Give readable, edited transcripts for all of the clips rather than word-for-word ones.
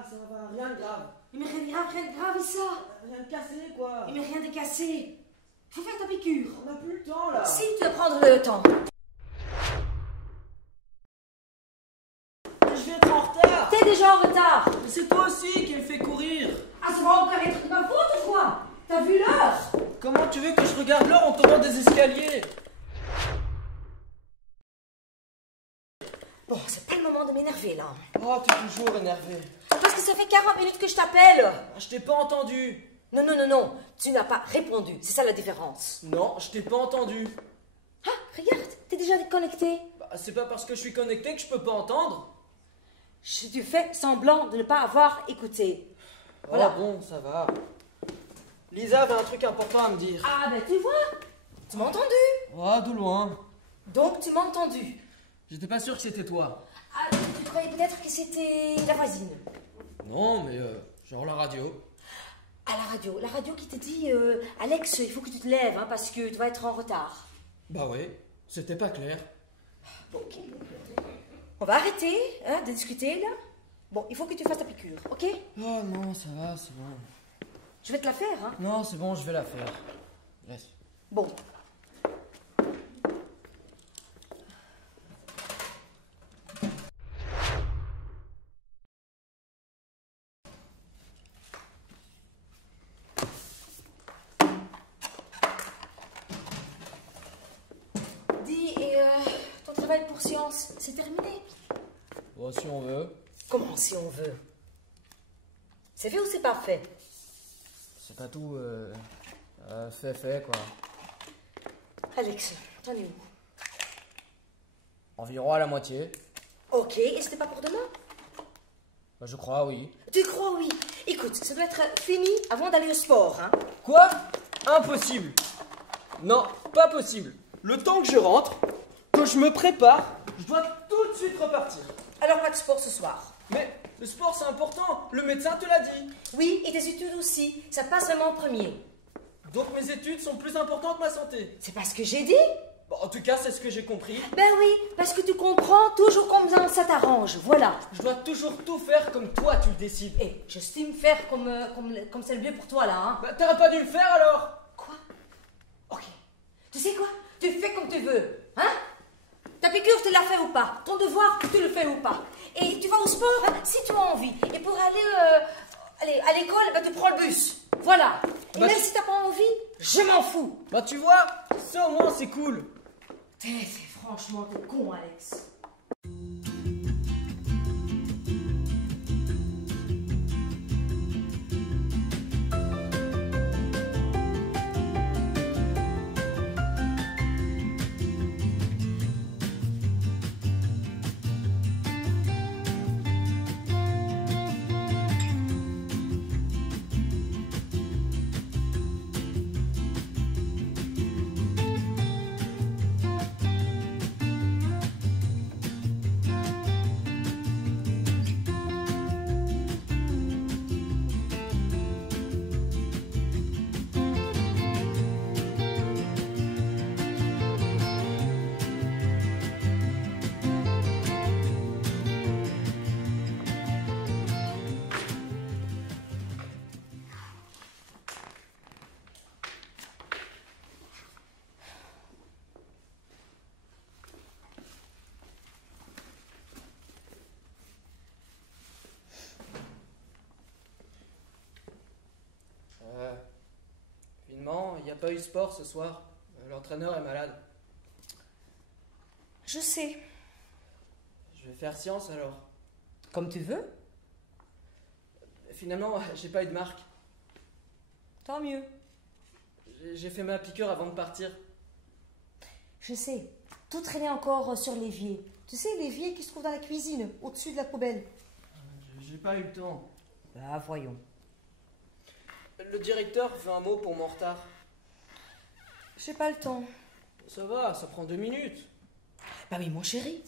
va, rien de grave. Mais rien de grave, et ça? Rien de cassé, quoi. Mais rien de cassé. Faut faire ta piqûre. On n'a plus le temps, là. Si, tu vas prendre le temps. Je vais être en retard. T'es déjà en retard. Mais c'est toi aussi qui me fais courir. Ah, ça va encore être de ma faute ou quoi? T'as vu l'heure? Comment tu veux que je regarde l'heure en tombant des escaliers? Bon, c'est pas le moment de m'énerver, là. Oh, t'es toujours énervé. Parce que ça fait 40 minutes que je t'appelle. Je t'ai pas entendu. Non. Tu n'as pas répondu. C'est ça la différence. Non, je t'ai pas entendu. Ah, regarde, t'es déjà déconnecté. Bah, c'est pas parce que je suis connecté que je peux pas entendre. Tu fais semblant de ne pas avoir écouté. Voilà. Oh bon, ça va. Lisa avait un truc important à me dire. Ah, ben tu vois, tu m'as entendu. Oh, de loin. Donc tu m'as entendu. J'étais pas sûr que c'était toi. Ah, tu croyais peut-être que c'était la voisine. Non, mais genre la radio. Ah, la radio qui te dit Alex, il faut que tu te lèves, hein, parce que tu vas être en retard. Bah ouais, c'était pas clair. Bon, ok. On va arrêter hein, de discuter, là. Bon, il faut que tu fasses ta piqûre, ok? Oh non, ça va, c'est bon. Je vais te la faire, hein. Non, c'est bon, je vais la faire. Laisse. Bon. Dis, et ton travail pour science, c'est terminé? Bon, si on veut. Comment si on veut? C'est fait ou c'est pas fait? C'est pas tout fait, quoi. Alex, t'en es où? Environ à la moitié. Ok, et c'était pas pour demain? Bah, je crois, oui. Tu crois oui? Écoute, ça doit être fini avant d'aller au sport, hein? Quoi? Impossible. Non, pas possible. Le temps que je rentre, que je me prépare, je dois tout de suite repartir. Alors pas de sport ce soir. Mais le sport, c'est important. Le médecin te l'a dit. Oui, et tes études aussi. Ça passe vraiment en premier. Donc mes études sont plus importantes que ma santé. C'est pas ce que j'ai dit? Bon, en tout cas, c'est ce que j'ai compris. Ben oui, parce que tu comprends toujours comme ça t'arrange, voilà. Je dois toujours tout faire comme toi tu le décides. Et j'estime faire comme c'est le mieux pour toi là, hein. Bah, t'aurais pas dû le faire alors? Quoi? Ok. Tu sais quoi? Tu fais comme tu veux, hein? Ta piqûre, tu l'as fait ou pas? Ton devoir, tu le fais ou pas? Et tu vas au sport, hein, si tu as envie. Et pour aller à l'école, ben, tu prends le bus. Voilà. Et Bah, même si t'as pas envie, je m'en fous. Bah tu vois, ça au moins c'est cool. C'est franchement t'es con, Alex. Finement, il n'y a pas eu sport ce soir. L'entraîneur est malade. Je sais. Je vais faire science alors. Comme tu veux. Finalement, j'ai pas eu de marque. Tant mieux. J'ai fait ma piqûre avant de partir. Je sais. Tout traînait encore sur l'évier. Tu sais, l'évier qui se trouve dans la cuisine, au-dessus de la poubelle. J'ai pas eu le temps. Bah, voyons. Le directeur fait un mot pour mon retard. J'ai pas le temps. Ça va, ça prend 2 minutes. Bah oui, mon chéri.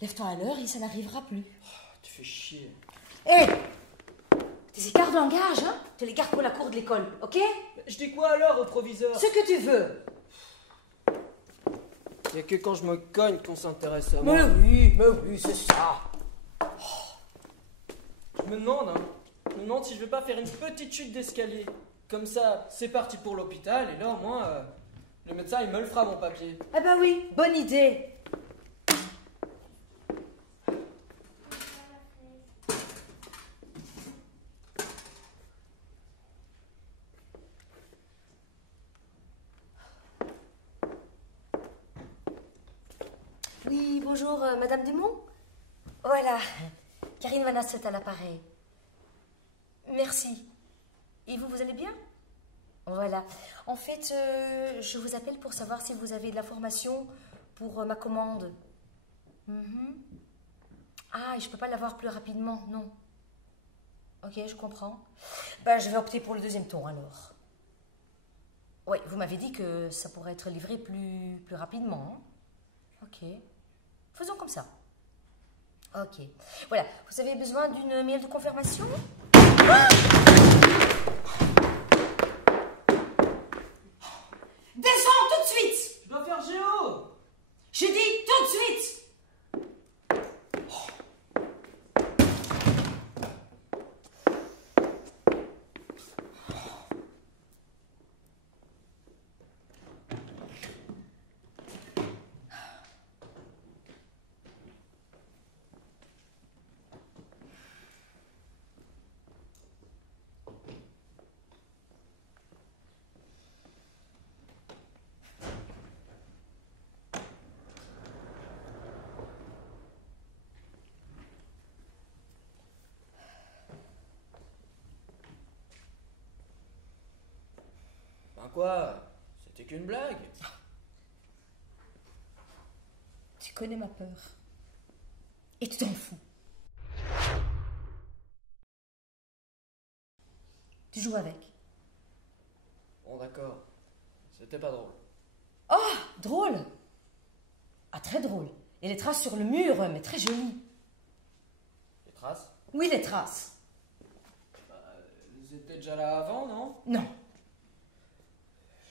Lève-toi à l'heure et ça n'arrivera plus. Tu fais chier. Hé! Tes écarts de langage, hein? Tu les gardes pour la cour de l'école, ok? Je dis quoi alors au proviseur? Ce que tu veux. Il y a que quand je me cogne qu'on s'intéresse à moi. Mais oui, c'est ça. Je Je me demande, si je vais pas faire une petite chute d'escalier. Comme ça, c'est parti pour l'hôpital, et là au moins, le médecin il me le fera mon papier. Ah bah oui, bonne idée. Oui, bonjour, Madame Dumont. Voilà, Karine Vanasset à l'appareil. Merci. Et vous allez bien? Voilà. En fait, je vous appelle pour savoir si vous avez de la formation pour ma commande. Ah, et je peux pas l'avoir plus rapidement, non. Ok, je comprends. Ben, je vais opter pour le deuxième tour, alors. Oui, vous m'avez dit que ça pourrait être livré plus rapidement. Ok. Faisons comme ça. Ok. Voilà. Vous avez besoin d'une mail de confirmation? Ah! Descends tout de suite! Je dois faire géo! Je dis tout de suite! Ben quoi? C'était qu'une blague. Tu connais ma peur. Et tu t'en fous. Tu joues avec. Bon d'accord, c'était pas drôle. Oh, drôle! Ah, très drôle. Et les traces sur le mur, mais très jolies. Les traces? Oui, les traces. Elles étaient déjà là avant, non? Non.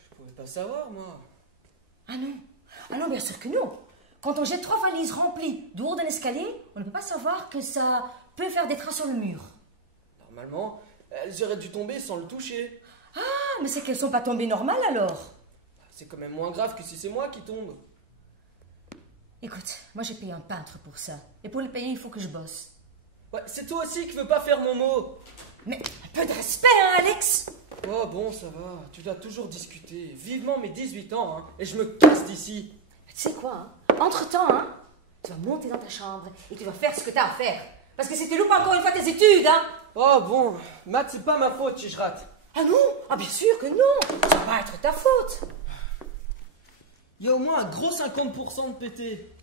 Je pouvais pas savoir, moi. Ah non. Ah non, bien sûr que non. Quand on jette 3 valises remplies du haut d'un escalier, on ne peut pas savoir que ça peut faire des traces sur le mur. Normalement, elles auraient dû tomber sans le toucher. Ah, mais c'est qu'elles sont pas tombées normales alors. C'est quand même moins grave que si c'est moi qui tombe. Écoute, moi j'ai payé un peintre pour ça. Et pour le payer, il faut que je bosse. Ouais, c'est toi aussi qui veux pas faire mon mot. Mais un peu de respect, hein, Alex? Oh bon, ça va, tu dois toujours discuter. Vivement mes 18 ans, hein, et je me casse d'ici. Tu sais quoi, hein? Entre-temps, hein, tu vas monter dans ta chambre et tu vas faire ce que tu as à faire. Parce que si tu loupes encore une fois tes études, hein. Oh bon, Matt, c'est pas ma faute si je rate. Ah non? Ah bien sûr que non. Ça va être ta faute. Il y a au moins un gros 50% de pété.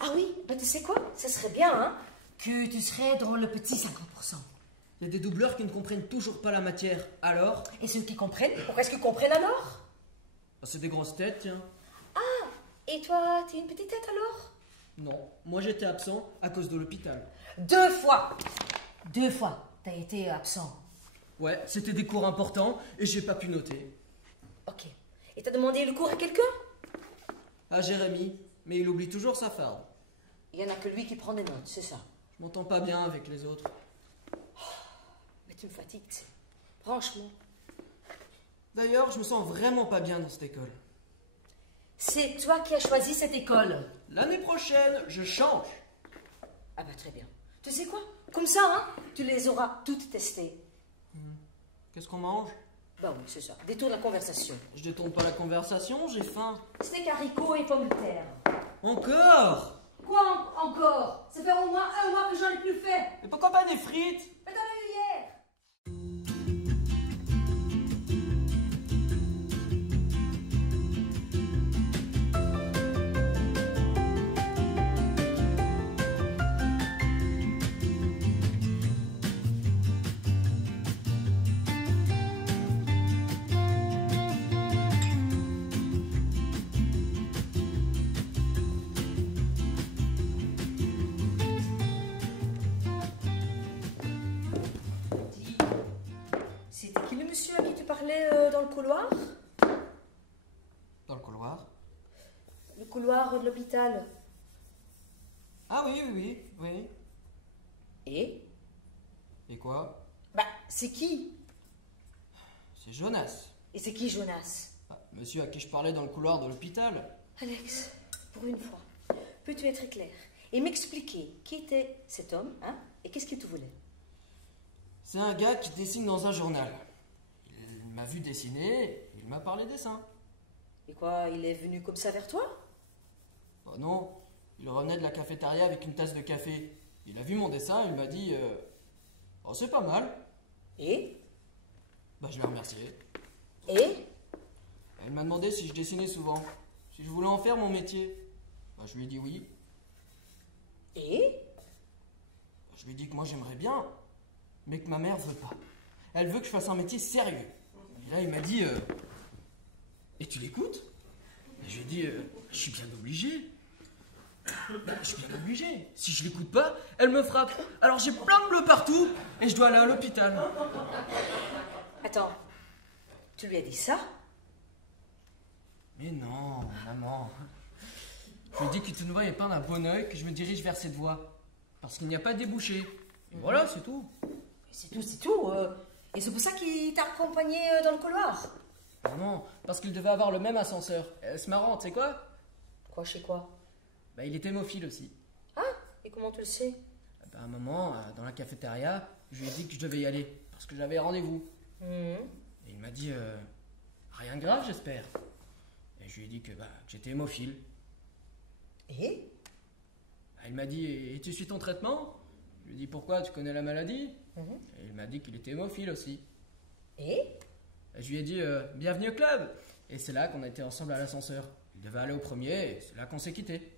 Ah oui, bah tu sais quoi? Ce serait bien, hein, que tu serais dans le petit 50%. Il y a des doubleurs qui ne comprennent toujours pas la matière. Alors? Et ceux qui comprennent, pourquoi est-ce qu'ils comprennent alors? C'est des grosses têtes, tiens. Ah, et toi, t'es une petite tête alors? Non, moi j'étais absent à cause de l'hôpital. 2 fois. 2 fois, t'as été absent. Ouais, c'était des cours importants et j'ai pas pu noter. Ok. Et t'as demandé le cours à quelqu'un? À Jérémy, mais il oublie toujours sa farde. Il y en a que lui qui prend des notes, c'est ça. Je m'entends pas bien avec les autres. Mais tu me fatigues, franchement. D'ailleurs, je me sens vraiment pas bien dans cette école. C'est toi qui as choisi cette école. L'année prochaine, je change. Ah bah très bien. Tu sais quoi? Comme ça, hein, tu les auras toutes testées. Qu'est-ce qu'on mange? Bah oui, c'est ça. Détourne la conversation. Je détourne pas la conversation, j'ai faim. Steak haricots et pommes de terre. Encore? Quoi encore? Ça fait au moins 1 mois que j'en ai plus fait. Et pourquoi pas des frites? Mais t'en as eu hier. C'était qui le monsieur à qui tu parlais dans le couloir? Dans le couloir? Le couloir de l'hôpital. Ah oui. Et? Et quoi? Bah, c'est qui? C'est Jonas. Et c'est qui Jonas? Ah, monsieur à qui je parlais dans le couloir de l'hôpital. Alex, pour une fois, peux-tu être clair et m'expliquer qui était cet homme, hein, et qu'est-ce qu'il te voulait? C'est un gars qui dessine dans un journal. Il m'a vu dessiner, il m'a parlé dessin. Et quoi, il est venu comme ça vers toi? Oh non, il revenait de la cafétéria avec une tasse de café. Il a vu mon dessin, il m'a dit oh, c'est pas mal. Et? Bah, je l'ai remercié. Et? Il m'a demandé si je dessinais souvent, si je voulais en faire mon métier. Bah, je lui ai dit oui. Et? Je lui ai dit que moi j'aimerais bien, mais que ma mère veut pas. Elle veut que je fasse un métier sérieux. Et là, il m'a dit et tu l'écoutes? Et je lui ai dit je suis bien obligé. Bah, je suis bien obligé. Si je l'écoute pas, elle me frappe. Alors j'ai plein de bleus partout et je dois aller à l'hôpital. Attends, tu lui as dit ça? Mais non, maman. Je lui ai dit que tu ne voyais pas d'un bon oeil que je me dirige vers cette voie. Parce qu'il n'y a pas de débouché. Et voilà, c'est tout. C'est tout, c'est tout. Et c'est pour ça qu'il t'a accompagné dans le couloir? Non, parce qu'il devait avoir le même ascenseur. C'est marrant, tu sais quoi? Quoi, chez quoi? Bah, il est hémophile aussi. Ah, et comment tu le sais? Bah, à un moment, dans la cafétéria, je lui ai dit que je devais y aller. Parce que j'avais rendez-vous. Et il m'a dit rien de grave, j'espère. Et je lui ai dit que j'étais hémophile. Et? Bah, il m'a dit et tu suis ton traitement? Je lui ai dit pourquoi, tu connais la maladie? Et il m'a dit qu'il était hémophile aussi. Et je lui ai dit bienvenue au club. Et c'est là qu'on a été ensemble à l'ascenseur. Il devait aller au premier et c'est là qu'on s'est quittés.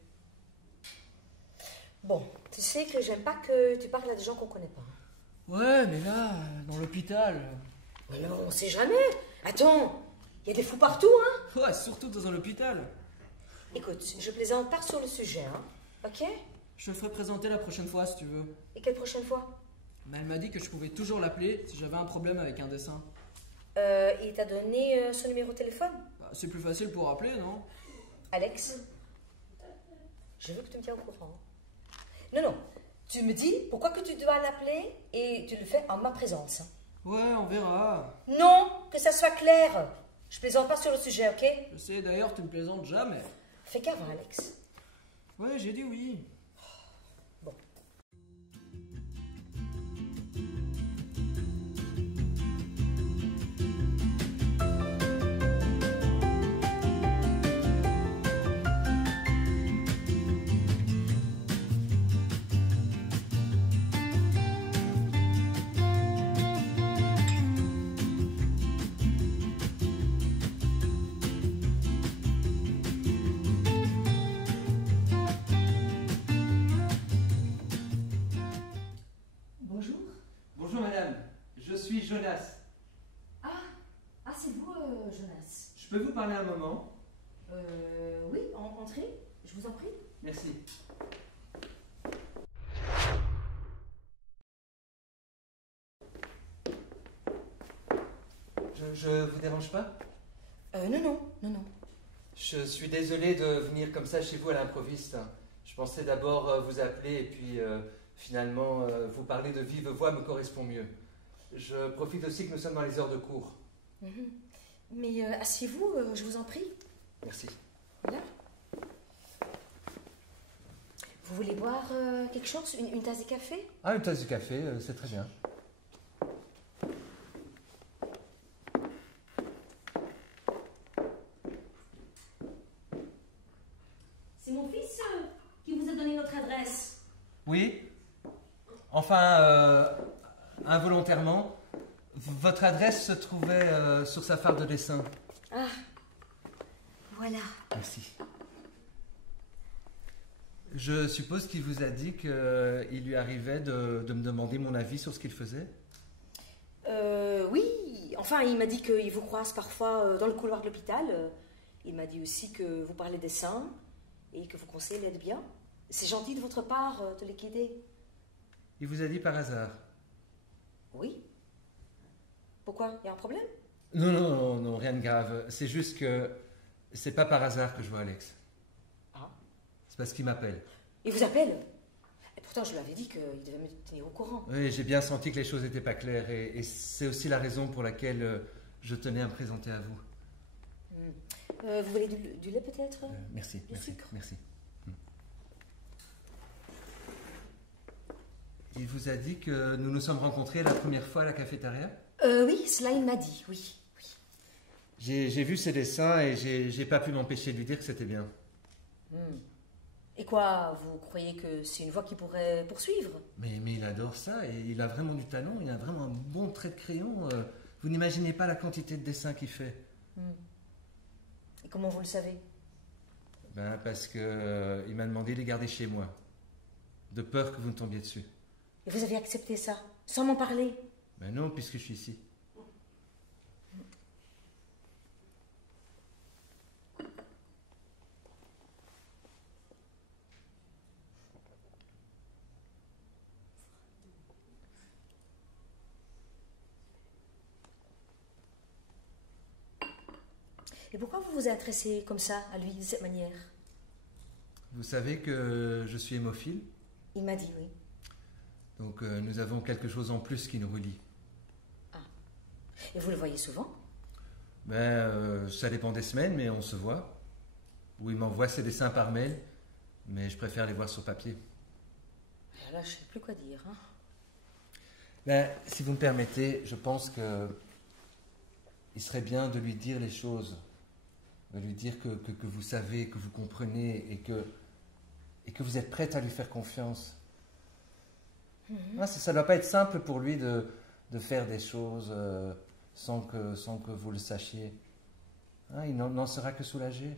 Bon, tu sais que j'aime pas que tu parles à des gens qu'on connaît pas. Ouais, mais là, dans l'hôpital. Mais non, on sait jamais. Attends, il y a des fous partout, hein. Ouais, surtout dans un hôpital. Écoute, je plaisante pas sur le sujet, hein. Ok? Je te ferai présenter la prochaine fois si tu veux. Et quelle prochaine fois? Mais elle m'a dit que je pouvais toujours l'appeler si j'avais un problème avec un dessin. Il t'a donné son numéro de téléphone? Bah, c'est plus facile pour appeler, non? Alex, je veux que tu me tiens au courant. Non, non, tu me dis pourquoi que tu dois l'appeler et tu le fais en ma présence. Ouais, on verra. Non, que ça soit clair. Je plaisante pas sur le sujet, ok? Je sais, d'ailleurs, tu me plaisantes jamais. Fais gaffe, hein, Alex. Ouais, j'ai dit oui. Bon. Bonjour. Bonjour madame, je suis Jonas. Ah, c'est vous, Jonas. Je peux vous parler un moment? Oui, entrez, je vous en prie. Merci. Je vous dérange pas? Non, non, non, non. Je suis désolé de venir comme ça chez vous à l'improviste. Je pensais d'abord vous appeler et puis finalement vous parler de vive voix me correspond mieux. Je profite aussi que nous sommes dans les heures de cours. Mais asseyez-vous, je vous en prie. Merci. Voilà. Vous voulez boire quelque chose? Une tasse de café? Ah, une tasse de café, c'est très bien. C'est mon fils qui vous a donné notre adresse. Oui. Enfin, involontairement. Votre adresse se trouvait sur sa farde de dessin. Ah, voilà. Merci. Je suppose qu'il vous a dit qu'il lui arrivait de me demander mon avis sur ce qu'il faisait? Oui, enfin, il m'a dit qu'il vous croise parfois dans le couloir de l'hôpital. Il m'a dit aussi que vous parlez dessin et que vos conseils l'aident bien. C'est gentil de votre part de les guider. Il vous a dit par hasard? Oui. Pourquoi? Il y a un problème? Non, non, non, non, rien de grave. C'est juste que c'est pas par hasard que je vois Alex. Ah. C'est parce qu'il m'appelle. Il vous appelle? Pourtant, je lui avais dit qu'il devait me tenir au courant. Oui, j'ai bien senti que les choses n'étaient pas claires et c'est aussi la raison pour laquelle je tenais à me présenter à vous. Vous voulez du lait peut-être? Merci, Du merci, sucre. merci. Il vous a dit que nous nous sommes rencontrés la première fois à la cafétéria? Oui, cela il m'a dit, oui. J'ai vu ses dessins et j'ai pas pu m'empêcher de lui dire que c'était bien. Et quoi, vous croyez que c'est une voie qui pourrait poursuivre? Mais il adore ça et il a vraiment du talent, il a vraiment un bon trait de crayon. Vous n'imaginez pas la quantité de dessins qu'il fait. Et comment vous le savez? Parce que il m'a demandé de les garder chez moi, de peur que vous ne tombiez dessus. Et vous avez accepté ça, sans m'en parler? Ben non, puisque je suis ici. Et pourquoi vous vous intéressez comme ça à lui, de cette manière? Vous savez que je suis hémophile, Il m'a dit, oui. donc nous avons quelque chose en plus qui nous relie. Et vous le voyez souvent? Ça dépend des semaines, mais on se voit. Ou il m'envoie ses dessins par mail, mais je préfère les voir sur papier. Et là, je ne sais plus quoi dire. Hein. Si vous me permettez, je pense que il serait bien de lui dire les choses, de lui dire que vous savez, que vous comprenez et que vous êtes prête à lui faire confiance. Ça ne doit pas être simple pour lui de faire des choses sans que vous le sachiez. Il n'en sera que soulagé.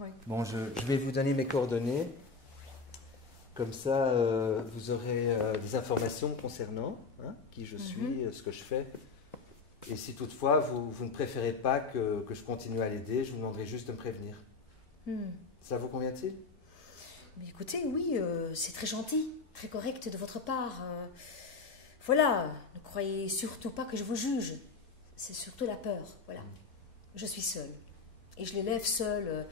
Oui. Bon, je vais vous donner mes coordonnées. Comme ça, vous aurez des informations concernant qui je suis, ce que je fais. Et si toutefois, vous ne préférez pas que je continue à l'aider, je vous demanderai juste de me prévenir. Ça vous convient-il? Mais écoutez, oui, c'est très gentil, très correct de votre part. Voilà, ne croyez surtout pas que je vous juge. C'est surtout la peur, voilà. Je suis seule. Et je l'élève seule.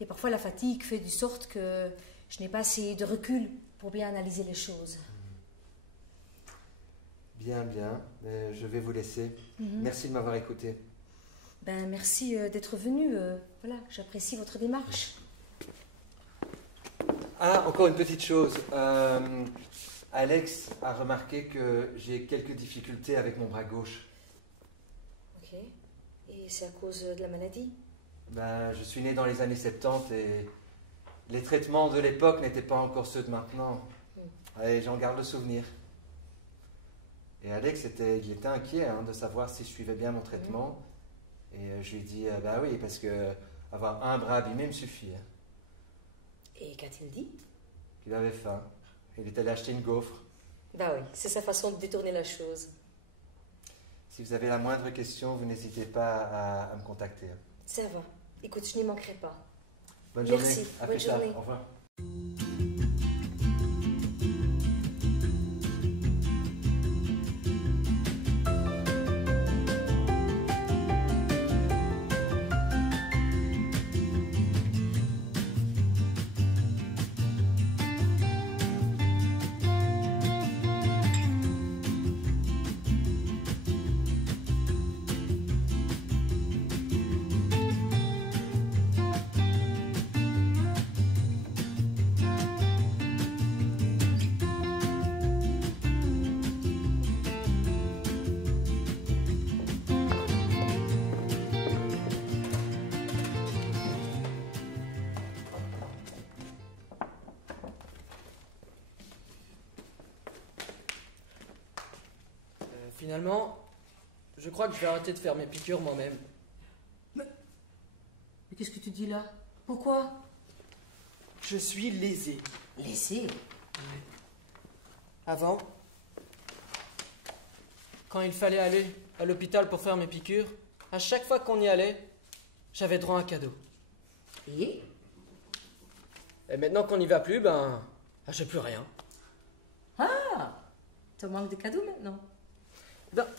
Et parfois, la fatigue fait de sorte que je n'ai pas assez de recul pour bien analyser les choses. Bien. Je vais vous laisser. Merci de m'avoir écouté. Merci d'être venu. Voilà, j'apprécie votre démarche. Encore une petite chose. Alex a remarqué que j'ai quelques difficultés avec mon bras gauche. Ok. Et c'est à cause de la maladie? Je suis né dans les années 70 et les traitements de l'époque n'étaient pas encore ceux de maintenant. Et j'en garde le souvenir. Et Alex il était inquiet de savoir si je suivais bien mon traitement. Et je lui ai dit, oui, parce que avoir un bras abîmé me suffit. Et qu'a-t-il dit? Il avait faim. Il est allé acheter une gaufre. Oui, c'est sa façon de détourner la chose. Si vous avez la moindre question, vous n'hésitez pas à me contacter. Ça va. Écoute, je n'y manquerai pas. Bonne Merci. journée. À Bonne plus tard. journée. Au revoir. Finalement, je crois que je vais arrêter de faire mes piqûres moi-même. Mais qu'est-ce que tu dis là? Pourquoi? Je suis lésé. Lésé? Avant, quand il fallait aller à l'hôpital pour faire mes piqûres, à chaque fois qu'on y allait, j'avais droit à un cadeau. Et maintenant qu'on n'y va plus, j'ai plus rien. tu manques de cadeaux maintenant?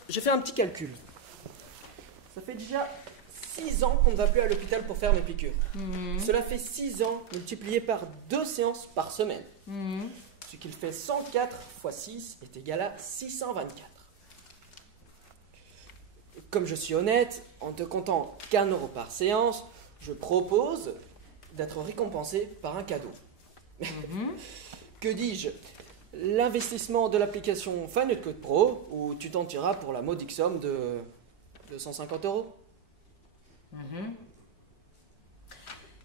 J'ai fait un petit calcul. Ça fait déjà 6 ans qu'on ne va plus à l'hôpital pour faire mes piqûres. Cela fait 6 ans multiplié par 2 séances par semaine. Ce qui fait 104 fois 6 est égal à 624. Comme je suis honnête, en te comptant qu'1 euro par séance, je propose d'être récompensé par un cadeau. Que dis-je? L'investissement de l'application Final Cut Pro, où tu t'en tireras pour la modique somme de 250 euros.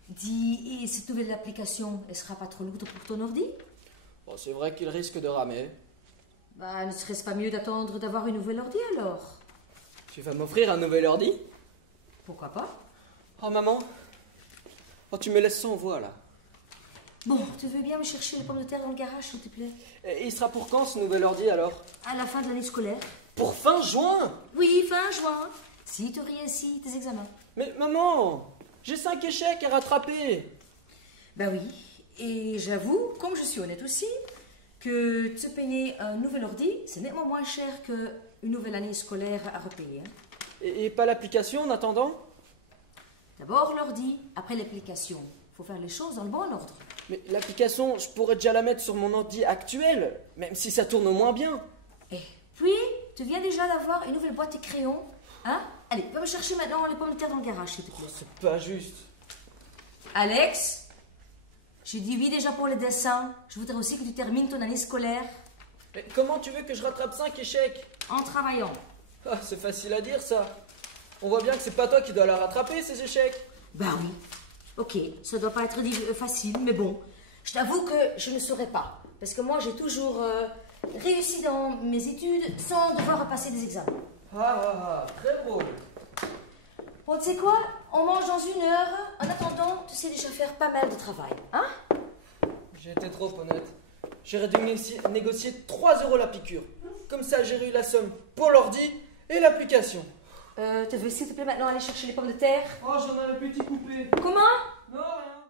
Dis, et cette nouvelle application, elle sera pas trop lourde pour ton ordi? Bon, c'est vrai qu'il risque de ramer. Bah, ne serait-ce pas mieux d'attendre d'avoir une nouvelle ordi alors? Tu vas m'offrir un nouvel ordi? Pourquoi pas? Oh maman, oh, tu me laisses sans voix là. Bon, tu veux bien me chercher les pommes de terre dans le garage, s'il te plaît? Et il sera pour quand ce nouvel ordi alors? À la fin de l'année scolaire. Pour fin juin? Oui, fin juin. Si tu réussis tes examens. Mais maman, j'ai 5 échecs à rattraper. Ben oui, et j'avoue, comme je suis honnête aussi, que te payer un nouvel ordi, c'est nettement moins cher qu'une nouvelle année scolaire à repayer. Hein. Et pas l'application en attendant? D'abord l'ordi, après l'application. Faut faire les choses dans le bon ordre. Mais l'application, je pourrais déjà la mettre sur mon ordi actuel, même si ça tourne moins bien. Et puis, tu viens déjà d'avoir une nouvelle boîte de crayons. Hein? Allez, va me chercher maintenant les pommes de terre dans le garage, s'il te plaît. Oh, c'est pas juste. Alex, j'ai dit oui déjà pour les dessins. Je voudrais aussi que tu termines ton année scolaire. Mais comment tu veux que je rattrape 5 échecs? En travaillant. Ah, c'est facile à dire ça. On voit bien que c'est pas toi qui dois la rattraper, ces échecs. Ben oui. Ok, ça doit pas être facile, mais bon. Je t'avoue que je ne saurais pas. Parce que moi, j'ai toujours réussi dans mes études sans devoir repasser des examens. Très drôle. Bon, tu sais quoi? On mange dans 1 heure. En attendant, tu sais déjà faire pas mal de travail. Hein? J'ai été trop honnête. J'aurais dû négocier 3 euros la piqûre. Comme ça, j'ai eu la somme pour l'ordi et l'application. Tu veux s'il te plaît maintenant aller chercher les pommes de terre? Oh, j'en ai un petit coupé. Comment? Non, rien.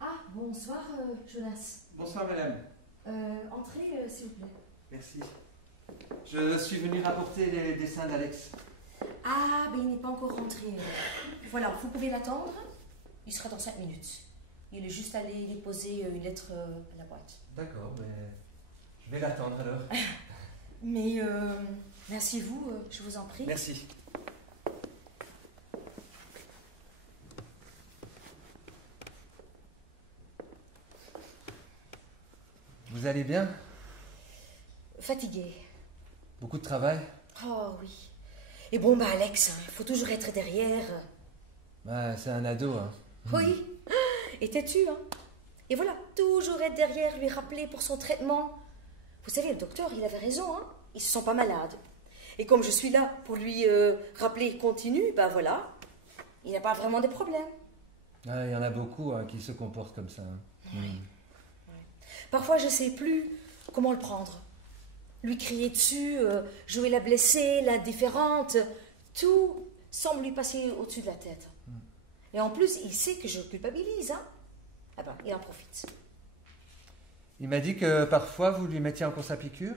Ah, bonsoir, Jonas. Bonsoir madame. Entrez, s'il vous plaît. Merci. Je suis venu rapporter les dessins d'Alex. Ah, ben il n'est pas encore rentré. Voilà, vous pouvez l'attendre. Il sera dans 5 minutes. Il est juste allé déposer une lettre à la boîte. D'accord, mais je vais l'attendre alors. Mais merci vous, je vous en prie. Merci. Vous allez bien? Fatigué. Beaucoup de travail? Oh oui. Et bon, bah Alex, il faut toujours être derrière. Bah, c'est un ado, hein. Oui. Et têtu, hein. Et voilà, toujours être derrière, lui rappeler pour son traitement. Vous savez, le docteur, il avait raison, hein. Il se sent pas malade. Et comme je suis là pour lui rappeler continue, bah voilà, il n'a pas vraiment de problème. Ah, il y en a beaucoup hein, qui se comportent comme ça. Hein. Oui. Parfois, je ne sais plus comment le prendre. Lui crier dessus, jouer la blessée, l'indifférente, tout semble lui passer au-dessus de la tête. Et en plus, il sait que je culpabilise. Hein. Ah ben, il en profite. Il m'a dit que parfois vous lui mettiez encore sa piqûre.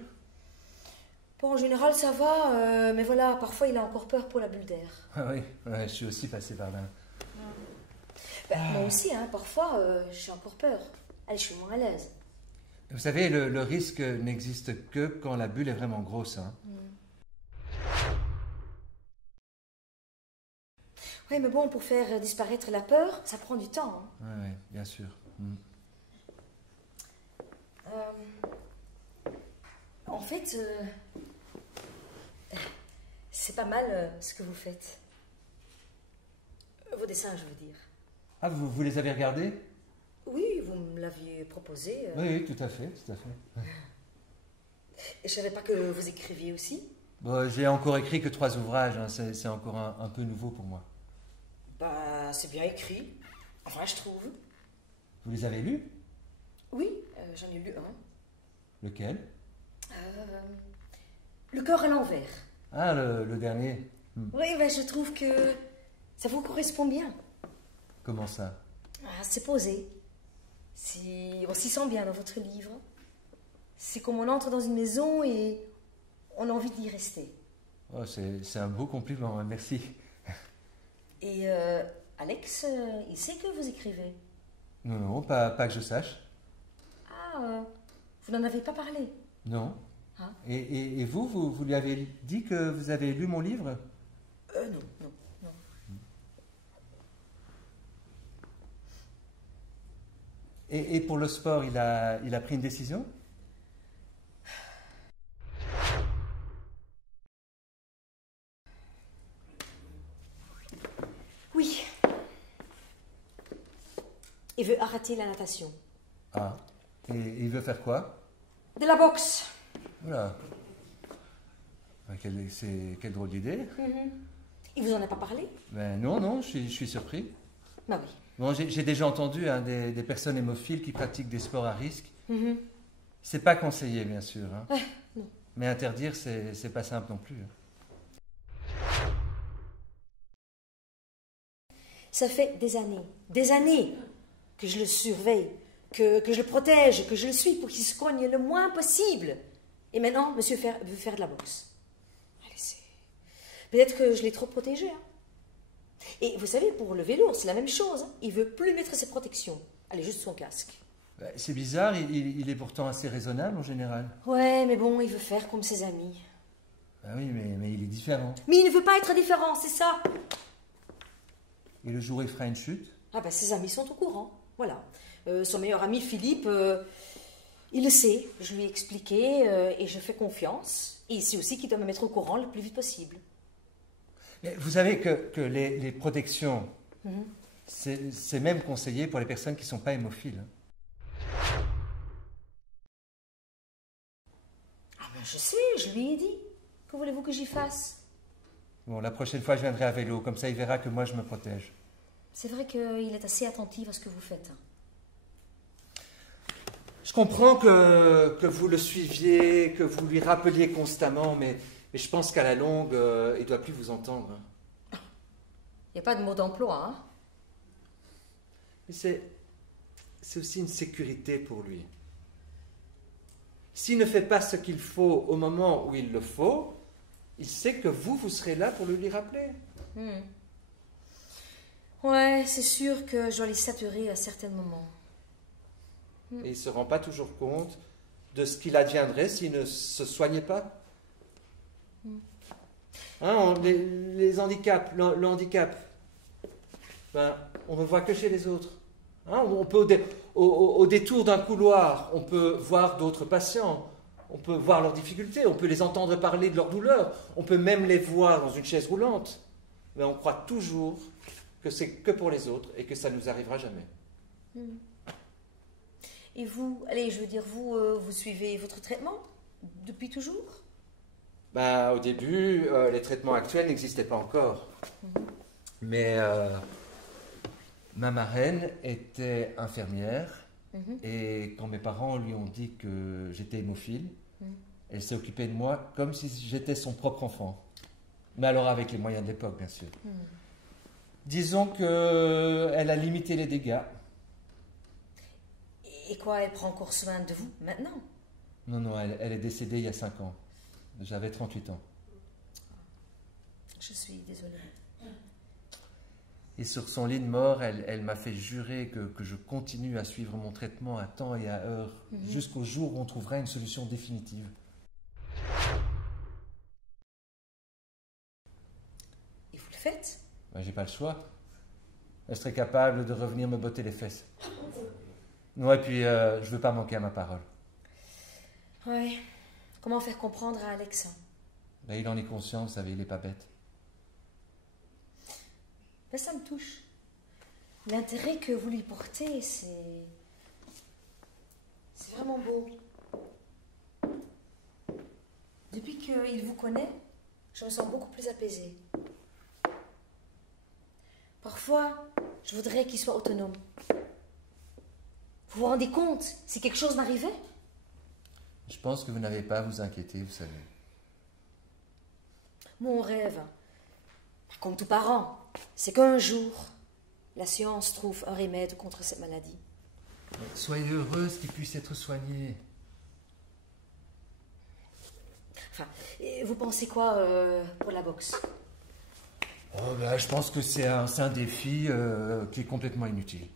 Bon, en général, ça va, mais voilà, parfois, il a encore peur pour la bulle d'air. Ah oui, ouais, je suis aussi passé par là. Ben, moi aussi, hein, parfois, j'ai encore peur. Allez, je suis moins à l'aise. Vous savez, le risque n'existe que quand la bulle est vraiment grosse. Hein. Oui, mais bon, pour faire disparaître la peur, ça prend du temps. Hein. Oui, bien sûr. En fait, c'est pas mal ce que vous faites. Vos dessins, je veux dire. Ah, vous les avez regardés? Oui, vous me l'aviez proposé. Oui, tout à fait, tout à fait. Et je savais pas que vous écriviez aussi. Bon, j'ai encore écrit que 3 ouvrages, hein. C'est encore un peu nouveau pour moi. Bah, c'est bien écrit. Enfin, je trouve. Vous les avez lus? Oui, j'en ai lu un. Lequel? Le cœur à l'envers. Ah, le dernier. Oui, ben, je trouve que ça vous correspond bien. Comment ça? Ah, c'est posé. On s'y sent bien dans votre livre. C'est comme on entre dans une maison et on a envie d'y rester. Oh, c'est un beau compliment, hein, merci. Et Alex, il sait que vous écrivez. Non, non, pas que je sache. Ah, vous n'en avez pas parlé? Non. Ah. Et vous lui avez dit que vous avez lu mon livre? Non, non, non. Et pour le sport, il a pris une décision? Oui. Il veut arrêter la natation. Ah. Et il veut faire quoi? De la boxe. Voilà. Ah, quelle drôle d'idée. Il vous en a pas parlé? Ben non, je suis surpris. Bah oui. Bon, j'ai déjà entendu hein, des personnes hémophiles qui pratiquent des sports à risque. C'est pas conseillé, bien sûr. Hein. Ouais, non. Mais interdire, c'est pas simple non plus. Ça fait des années que je le surveille, que je le protège, que je le suis pour qu'il se cogne le moins possible. Et maintenant, monsieur veut faire de la boxe. Allez, peut-être que je l'ai trop protégé. Hein. Et vous savez, pour le vélo, c'est la même chose. Hein. Il veut plus mettre ses protections. Allez, juste son casque. C'est bizarre, il est pourtant assez raisonnable en général. Ouais, mais bon, il veut faire comme ses amis. Ah oui, mais il est différent. Mais il ne veut pas être différent, c'est ça. Et le jour où il fera une chute? Ah ben, ses amis sont au courant. Voilà. Son meilleur ami, Philippe, il le sait. Je lui ai expliqué et je fais confiance. Et il sait aussi qu'il doit me mettre au courant le plus vite possible. Mais vous savez que les protections, c'est même conseillé pour les personnes qui ne sont pas hémophiles. Ah ben je sais, je lui ai dit. Que voulez-vous que j'y fasse? Bon, la prochaine fois, je viendrai à vélo, comme ça il verra que moi je me protège. C'est vrai qu'il est assez attentif à ce que vous faites. Je comprends que vous le suiviez, que vous lui rappeliez constamment, mais je pense qu'à la longue, il ne doit plus vous entendre. Il n'y a pas de mot d'emploi, hein? Mais c'est aussi une sécurité pour lui. S'il ne fait pas ce qu'il faut au moment où il le faut, il sait que vous serez là pour le lui rappeler. Ouais, c'est sûr que je dois les saturer à certains moments. Et il ne se rend pas toujours compte de ce qu'il adviendrait s'il ne se soignait pas. Hein, les handicaps, le handicap, ben, on ne le voit que chez les autres. Hein, on peut, au détour d'un couloir, on peut voir d'autres patients, on peut voir leurs difficultés, on peut les entendre parler de leurs douleurs, on peut même les voir dans une chaise roulante. Mais on croit toujours que c'est que pour les autres et que ça ne nous arrivera jamais. Et vous, allez, je veux dire, vous suivez votre traitement depuis toujours? Ben, au début, les traitements actuels n'existaient pas encore. Mais ma marraine était infirmière et quand mes parents lui ont dit que j'étais hémophile, elle s'est occupée de moi comme si j'étais son propre enfant. Mais alors avec les moyens de l'époque, bien sûr. Disons qu'elle a limité les dégâts. Et quoi, elle prend encore soin de vous maintenant? Non, elle est décédée il y a 5 ans. J'avais 38 ans. Je suis désolée. Et sur son lit de mort, elle m'a fait jurer que je continue à suivre mon traitement à temps et à heure, jusqu'au jour où on trouvera une solution définitive. Et vous le faites? Ben, j'ai pas le choix. Elle serait capable de revenir me botter les fesses. Ouais, puis je veux pas manquer à ma parole. Ouais. Comment faire comprendre à Alex? Ben, il en est conscient, vous savez, il est pas bête. Ben, ça me touche. L'intérêt que vous lui portez, c'est vraiment beau. Depuis qu'il vous connaît, je me sens beaucoup plus apaisée. Parfois, je voudrais qu'il soit autonome. Vous vous rendez compte si quelque chose m'arrivait? Je pense que vous n'avez pas à vous inquiéter, vous savez. Mon rêve, comme tout parent, c'est qu'un jour, la science trouve un remède contre cette maladie. Soyez heureuse qu'il puisse être soigné. Enfin, et vous pensez quoi pour la boxe? Oh, ben, je pense que c'est un défi qui est complètement inutile.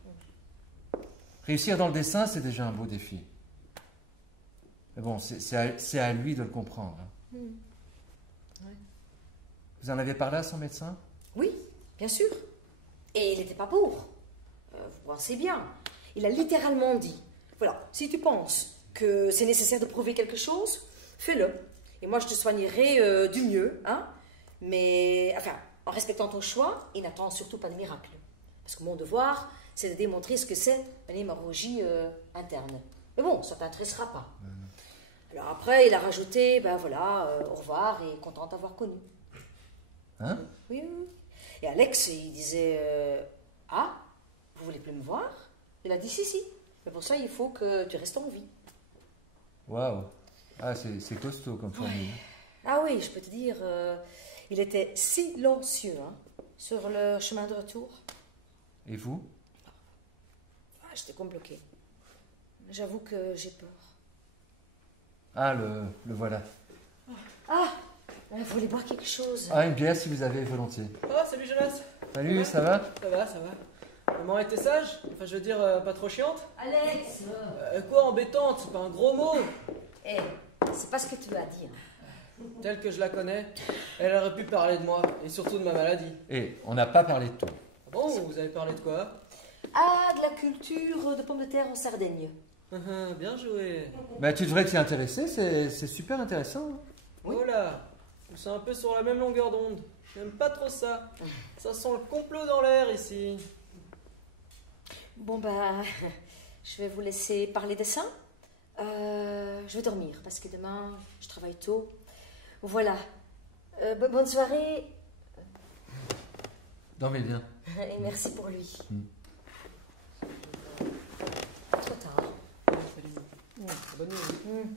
Réussir dans le dessin, c'est déjà un beau défi. Mais bon, c'est à lui de le comprendre. Hein. Ouais. Vous en avez parlé à son médecin? Oui, bien sûr. Et il n'était pas pour. Vous pensez bien. Il a littéralement dit, voilà, si tu penses que c'est nécessaire de prouver quelque chose, fais-le. Et moi, je te soignerai du mieux, hein. Mais, enfin, en respectant ton choix, et n'attends surtout pas de miracle. Parce que mon devoir, c'est de démontrer ce que c'est une hémorragie interne. Mais bon, ça ne t'intéressera pas. Alors après, il a rajouté, ben voilà, au revoir et content d'avoir connu. Hein? Oui, oui. Et Alex, il disait, ah, vous voulez plus me voir? Il a dit si. Mais pour ça, il faut que tu restes en vie. Waouh! Ah, c'est costaud comme formule. Ah oui, je peux te dire, il était silencieux, hein, sur le chemin de retour. Et vous? Ah, j'étais comme bloquée. J'avoue que j'ai peur. Ah, le voilà. Ah, il voulait boire quelque chose. Ah, une bière si vous avez volontiers. Ah, salut Jonas. Salut, ça va? Ça va, ça va. Maman était sage? Enfin, je veux dire, pas trop chiante? Alex Quoi embêtante? C'est pas un gros mot. Eh, c'est pas ce que tu as dit. Hein. Telle que je la connais, elle aurait pu parler de moi, et surtout de ma maladie. Et on n'a pas parlé de tout. Bon, vous avez parlé de quoi? Ah, de la culture de pommes de terre en Sardaigne. Bien joué. Bah, tu devrais t'y intéresser, c'est super intéressant. Hein. Oui. Oh là, c'est un peu sur la même longueur d'onde. J'aime pas trop ça. Ça sent le complot dans l'air ici. Bon, bah, je vais vous laisser parler dessin. Je vais dormir parce que demain, je travaille tôt. Voilà. Bonne soirée Dormez bien. et merci pour lui. Mm. Pas trop tard. Bonne nuit. Mm.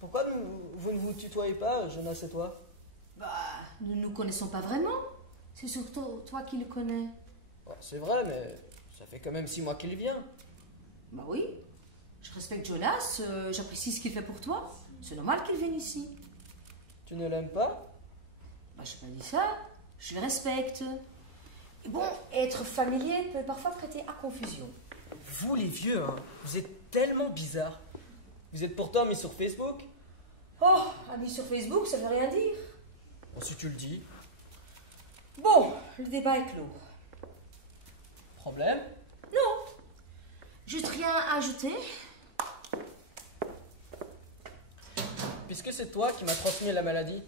Pourquoi vous ne vous tutoyez pas, Jonas et toi? Bah, nous ne nous connaissons pas vraiment. C'est surtout toi qui le connais. C'est vrai, mais ça fait quand même 6 mois qu'il vient. Bah oui. Je respecte Jonas, j'apprécie ce qu'il fait pour toi. C'est normal qu'il vienne ici. Tu ne l'aimes pas? Bah, je n'ai pas dit ça. Je le respecte. Et bon, être familier peut parfois prêter à confusion. Vous les vieux, hein, vous êtes tellement bizarres. Vous êtes pourtant mis sur Facebook? Oh, ami sur Facebook, ça veut rien dire. Bon, si tu le dis. Bon, le débat est clos. Problème? Non. Juste rien à ajouter. Puisque c'est toi qui m'as transmis la maladie,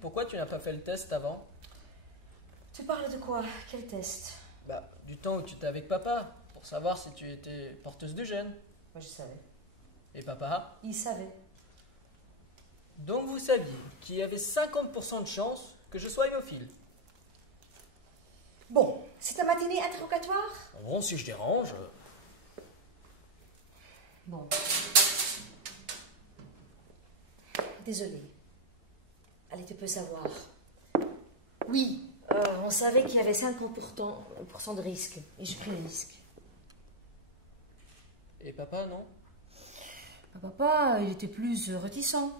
pourquoi tu n'as pas fait le test avant? Tu parles de quoi? Quel test? Bah, du temps où tu étais avec papa, pour savoir si tu étais porteuse du gène. Moi, je savais. Et papa? Il savait. Donc vous saviez qu'il y avait 50% de chance que je sois hémophile. Bon, c'est ta matinée interrogatoire? Bon, si je dérange... Bon. Désolée. Allez, tu peux savoir. Oui, on savait qu'il y avait 50% de risque. Et j'ai pris le risque. Et papa, non? Papa, il était plus réticent.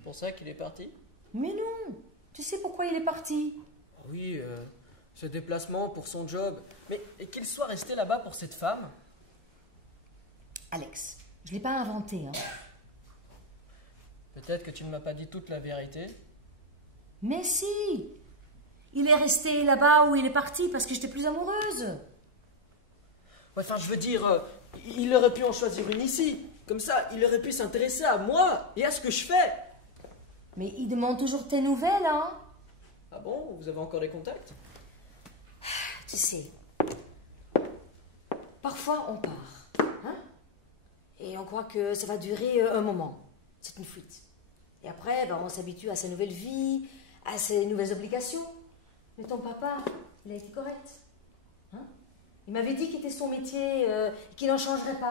C'est pour ça qu'il est parti? Mais non, tu sais pourquoi il est parti? Oui, ce déplacement pour son job. Mais qu'il soit resté là-bas pour cette femme? Alex, je ne l'ai pas inventé, hein. Peut-être que tu ne m'as pas dit toute la vérité. Mais si! Il est resté là-bas où il est parti parce que j'étais plus amoureuse. Ouais, enfin, je veux dire, il aurait pu en choisir une ici. Comme ça, il aurait pu s'intéresser à moi et à ce que je fais. Mais il demande toujours tes nouvelles, hein. Ah bon? Vous avez encore des contacts? Tu sais, parfois on part, hein, et on croit que ça va durer un moment. C'est une fuite. Et après, ben, on s'habitue à sa nouvelle vie, à ses nouvelles obligations. Mais ton papa, il a été correct. Hein? Il m'avait dit qu'il était son métier, qu'il n'en changerait pas.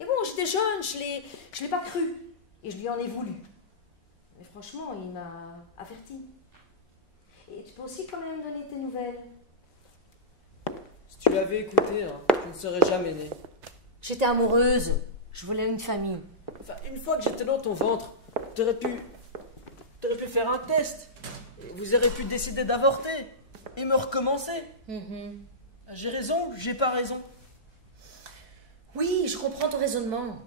Et bon, j'étais jeune, je l'ai pas cru. Et je lui en ai voulu. Mais franchement, il m'a averti. Et tu peux aussi quand même donner tes nouvelles. Si tu l'avais écouté, hein, je ne serais jamais né. J'étais amoureuse. Je voulais une famille. Enfin, une fois que j'étais dans ton ventre, t'aurais pu faire un test. Et vous auriez pu décider d'avorter et me recommencer. J'ai raison, j'ai pas raison. Oui, je comprends ton raisonnement.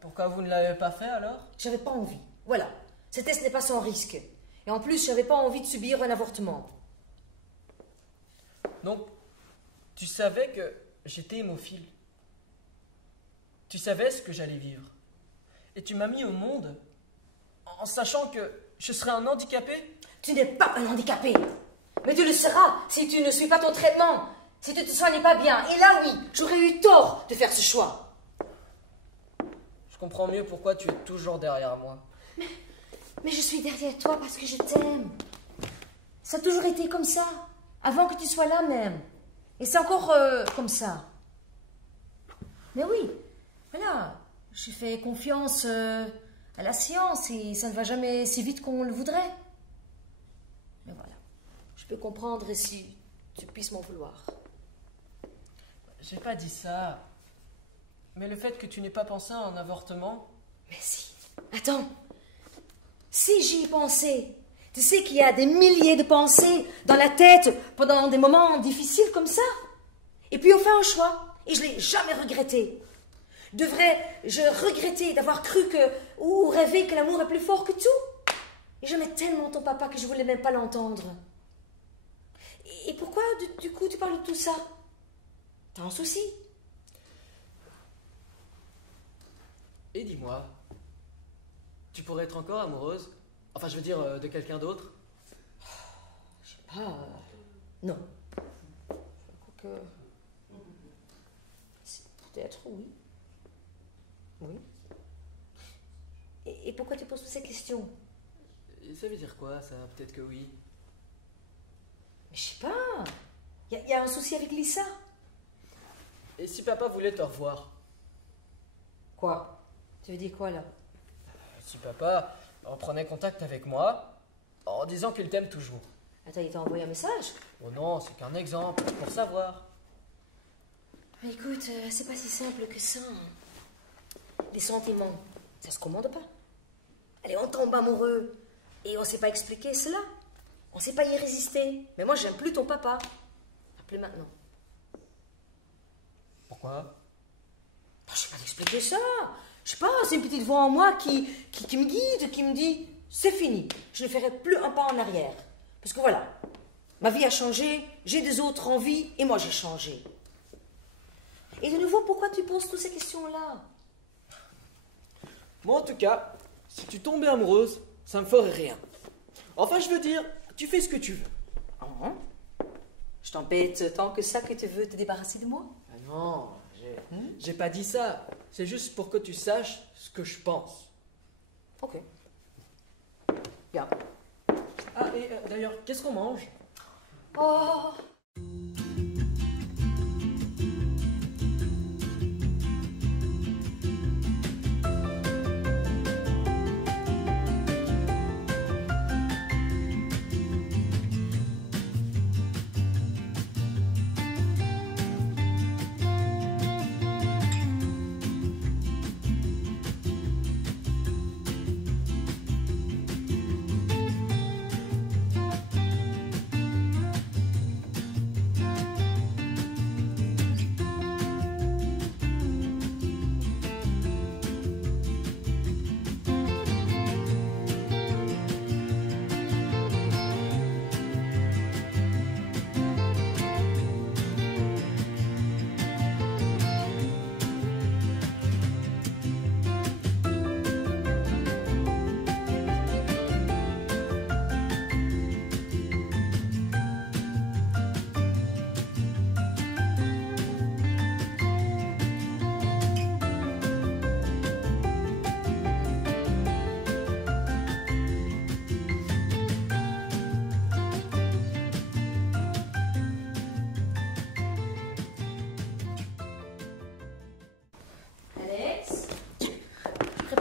Pourquoi vous ne l'avez pas fait alors? J'avais pas envie. Voilà. Ce test n'est pas sans risque. Et en plus, j'avais pas envie de subir un avortement. Donc, tu savais que j'étais hémophile. Tu savais ce que j'allais vivre. Et tu m'as mis au monde en sachant que je serais un handicapé. Tu n'es pas un handicapé. Mais tu le seras si tu ne suis pas ton traitement. Si tu ne te soignes pas bien. Et là, oui, j'aurais eu tort de faire ce choix. Je comprends mieux pourquoi tu es toujours derrière moi. Mais je suis derrière toi parce que je t'aime. Ça a toujours été comme ça. Avant que tu sois là même. Et c'est encore comme ça. Mais oui, voilà. Je fais confiance à la science et ça ne va jamais si vite qu'on le voudrait. Mais voilà. Je peux comprendre si tu puisses m'en vouloir. J'ai pas dit ça. Mais le fait que tu n'aies pas pensé à un avortement... Mais si. Attends. Si j'y ai pensé, tu sais qu'il y a des milliers de pensées dans la tête pendant des moments difficiles comme ça. Et puis on fait un choix. Et je ne l'ai jamais regretté. Devrais-je regretter d'avoir cru que, ou rêvé que l'amour est plus fort que tout? Et j'aimais tellement ton papa que je voulais même pas l'entendre. Et pourquoi, du coup, tu parles de tout ça? T'as un souci? Et dis-moi, tu pourrais être encore amoureuse? Enfin, je veux dire, de quelqu'un d'autre? Je sais pas. Non. Je crois que... Peut-être, oui. Oui. Et pourquoi tu poses toutes ces questions? Ça veut dire quoi, ça? Peut-être que oui. Mais je sais pas. Il y a un souci avec Lisa. Et si papa voulait te revoir? Quoi? Tu veux dire quoi, là? Si papa reprenait contact avec moi en disant qu'il t'aime toujours. Attends, il t'a envoyé un message? Oh non, c'est qu'un exemple, pour savoir. Mais écoute, c'est pas si simple que ça. Les sentiments, ça se commande pas. Allez, on tombe amoureux et on sait pas expliquer cela. On sait pas y résister. Mais moi, j'aime plus ton papa. Plus maintenant. Pourquoi? Je sais pas t'expliquer ça. Je sais pas, c'est une petite voix en moi qui me guide, qui me dit c'est fini, je ne ferai plus un pas en arrière. Parce que voilà, ma vie a changé, j'ai des autres envies et moi j'ai changé. Et de nouveau, pourquoi tu poses toutes ces questions-là? Moi, en tout cas, si tu tombais amoureuse, ça me ferait rien. Enfin, je veux dire, tu fais ce que tu veux. Ah, je t'embête tant que ça que tu veux te débarrasser de moi? Ah non, j'ai pas dit ça. C'est juste pour que tu saches ce que je pense. Ok. Bien. Ah, et d'ailleurs, qu'est-ce qu'on mange? Oh,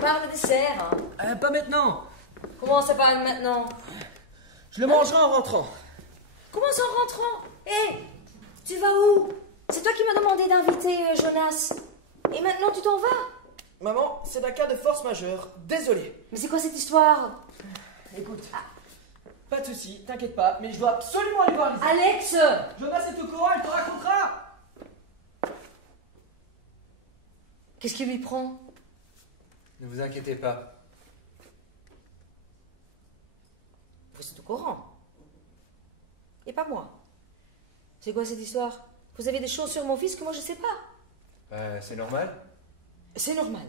prépare le dessert. Hein. Pas maintenant. Comment ça va maintenant? Je le mangerai en rentrant. Comment ça en rentrant? Hé, tu vas où? C'est toi qui m'as demandé d'inviter Jonas. Et maintenant tu t'en vas? Maman, c'est un cas de force majeure. Désolé. Mais c'est quoi cette histoire? Écoute, pas de soucis, t'inquiète pas, mais je dois absolument aller voir Lisa. Alex! Jonas est au courant, elle te racontera. Qu'est-ce qui lui prend? Ne vous inquiétez pas. Vous êtes au courant. Et pas moi. C'est quoi cette histoire? Vous avez des choses sur mon fils que moi je sais pas. C'est normal. C'est normal.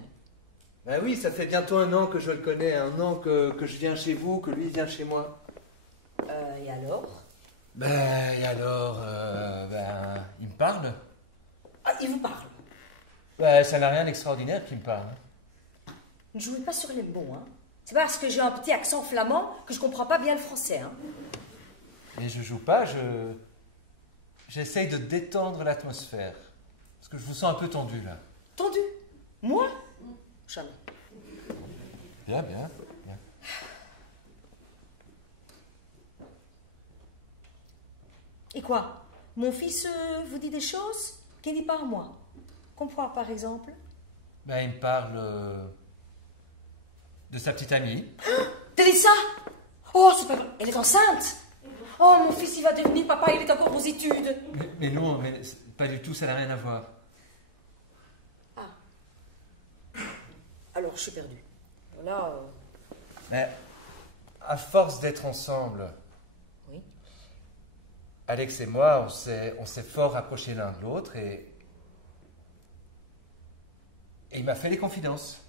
Ben oui, ça fait bientôt 1 an que je le connais, 1 an que je viens chez vous, que lui vient chez moi. Et alors? Et alors, il me parle. Ah, il vous parle. Ça n'a rien d'extraordinaire qu'il me parle. Ne jouez pas sur les mots, hein. C'est pas parce que j'ai un petit accent flamand que je comprends pas bien le français, hein. Mais je joue pas, j'essaye de détendre l'atmosphère. Parce que je vous sens un peu tendu, là. Tendu? Moi? Jamais. Bien, bien. Et quoi? Mon fils vous dit des choses qu'il dit pas à moi? Comprends, par exemple? Il me parle de sa petite amie. T'as dit ça? Oh, c'est pas vrai. Elle est enceinte. Oh, mon fils, il va devenir papa, il est encore aux études. Mais non, pas du tout, ça n'a rien à voir. Alors, je suis perdue. Voilà. Mais à force d'être ensemble, Oui. Alex et moi, on s'est fort rapprochés l'un de l'autre et il m'a fait des confidences.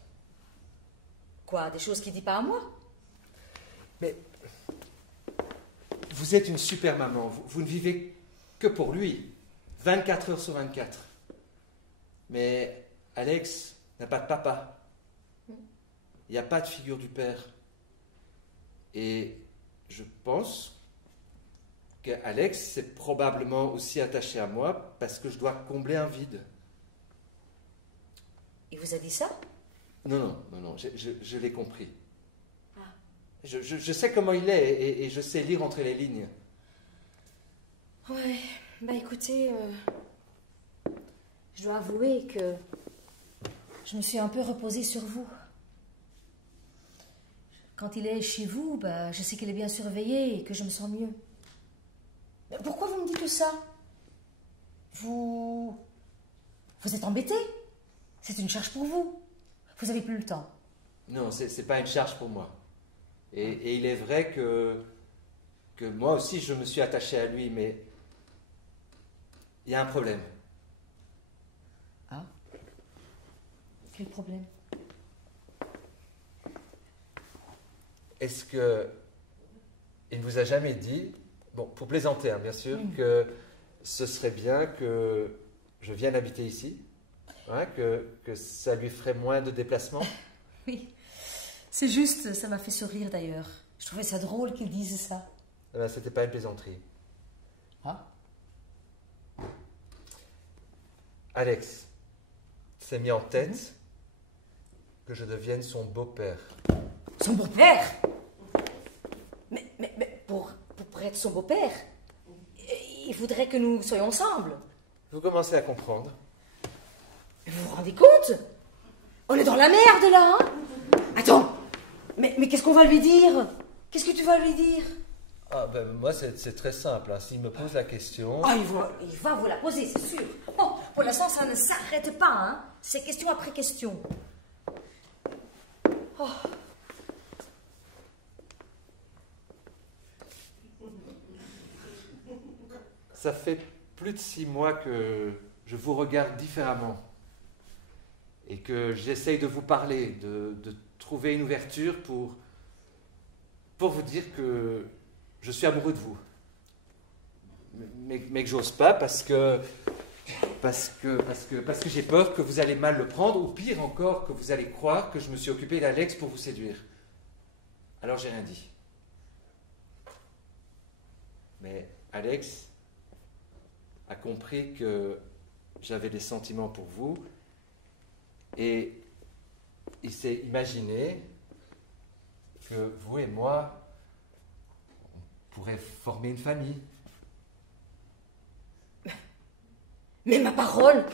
Quoi, des choses qu'il dit pas à moi? Mais vous êtes une super maman, vous ne vivez que pour lui, 24 heures sur 24. Mais Alex n'a pas de papa. Il n'y a pas de figure du père. Et je pense qu'Alex s'est probablement aussi attaché à moi parce que je dois combler un vide. Il vous a dit ça? Non, je l'ai compris. Je sais comment il est et je sais lire entre les lignes. Ouais, écoutez, je dois avouer que je me suis un peu reposée sur vous. Quand il est chez vous, je sais qu'il est bien surveillé et que je me sens mieux. Mais pourquoi vous me dites ça? Vous êtes embêté? C'est une charge pour vous. Vous avez plus le temps. Non, c'est pas une charge pour moi. Et il est vrai que moi aussi je me suis attaché à lui, mais il y a un problème. Ah? Quel problème? Est-ce que il ne vous a jamais dit, bon, pour plaisanter, hein, bien sûr, que ce serait bien que je vienne habiter ici, hein, que ça lui ferait moins de déplacements? Oui, c'est juste, ça m'a fait sourire d'ailleurs. Je trouvais ça drôle qu'il dise ça. C'était pas une plaisanterie. Ah? Alex s'est mis en tête que je devienne son beau-père. Son beau-père? Mais pour être son beau-père, il faudrait que nous soyons ensemble. Vous commencez à comprendre. Vous vous rendez compte? On est dans la merde là, hein? Attends, mais qu'est-ce qu'on va lui dire? Qu'est-ce que tu vas lui dire? Moi c'est très simple, hein. S'il me pose la question... Ah, il va vous la poser, c'est sûr. Oh, pour l'instant, ça ne s'arrête pas, hein? C'est question après question. Oh. Ça fait plus de 6 mois que je vous regarde différemment et que j'essaye de vous parler, de trouver une ouverture pour vous dire que je suis amoureux de vous. Mais que j'ose pas parce que j'ai peur que vous allez mal le prendre, ou pire encore, que vous allez croire que je me suis occupé d'Alex pour vous séduire. Alors j'ai rien dit. Mais Alex a compris que j'avais des sentiments pour vous et il s'est imaginé que vous et moi, on pourrait former une famille. Mais ma parole!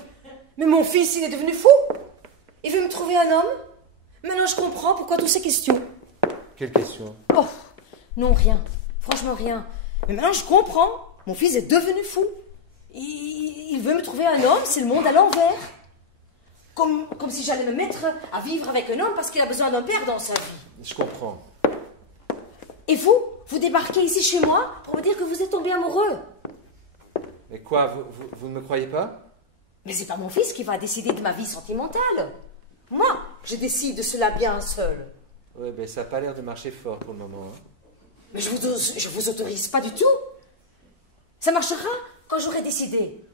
Mais mon fils, il est devenu fou! Il veut me trouver un homme? Maintenant, je comprends pourquoi toutes ces questions. Quelle question? Oh, non, rien. Franchement, rien. Mais maintenant, je comprends. Mon fils est devenu fou. Il veut me trouver un homme, c'est le monde à l'envers. Comme si j'allais me mettre à vivre avec un homme parce qu'il a besoin d'un père dans sa vie. Je comprends. Et vous débarquez ici chez moi pour me dire que vous êtes tombé amoureux. Mais quoi, vous ne me croyez pas? Mais c'est pas mon fils qui va décider de ma vie sentimentale. Moi, je décide de cela bien seul. Ouais, ben ça n'a pas l'air de marcher fort pour le moment. Hein. Mais je vous autorise pas du tout. Ça marchera quand j'aurai décidé.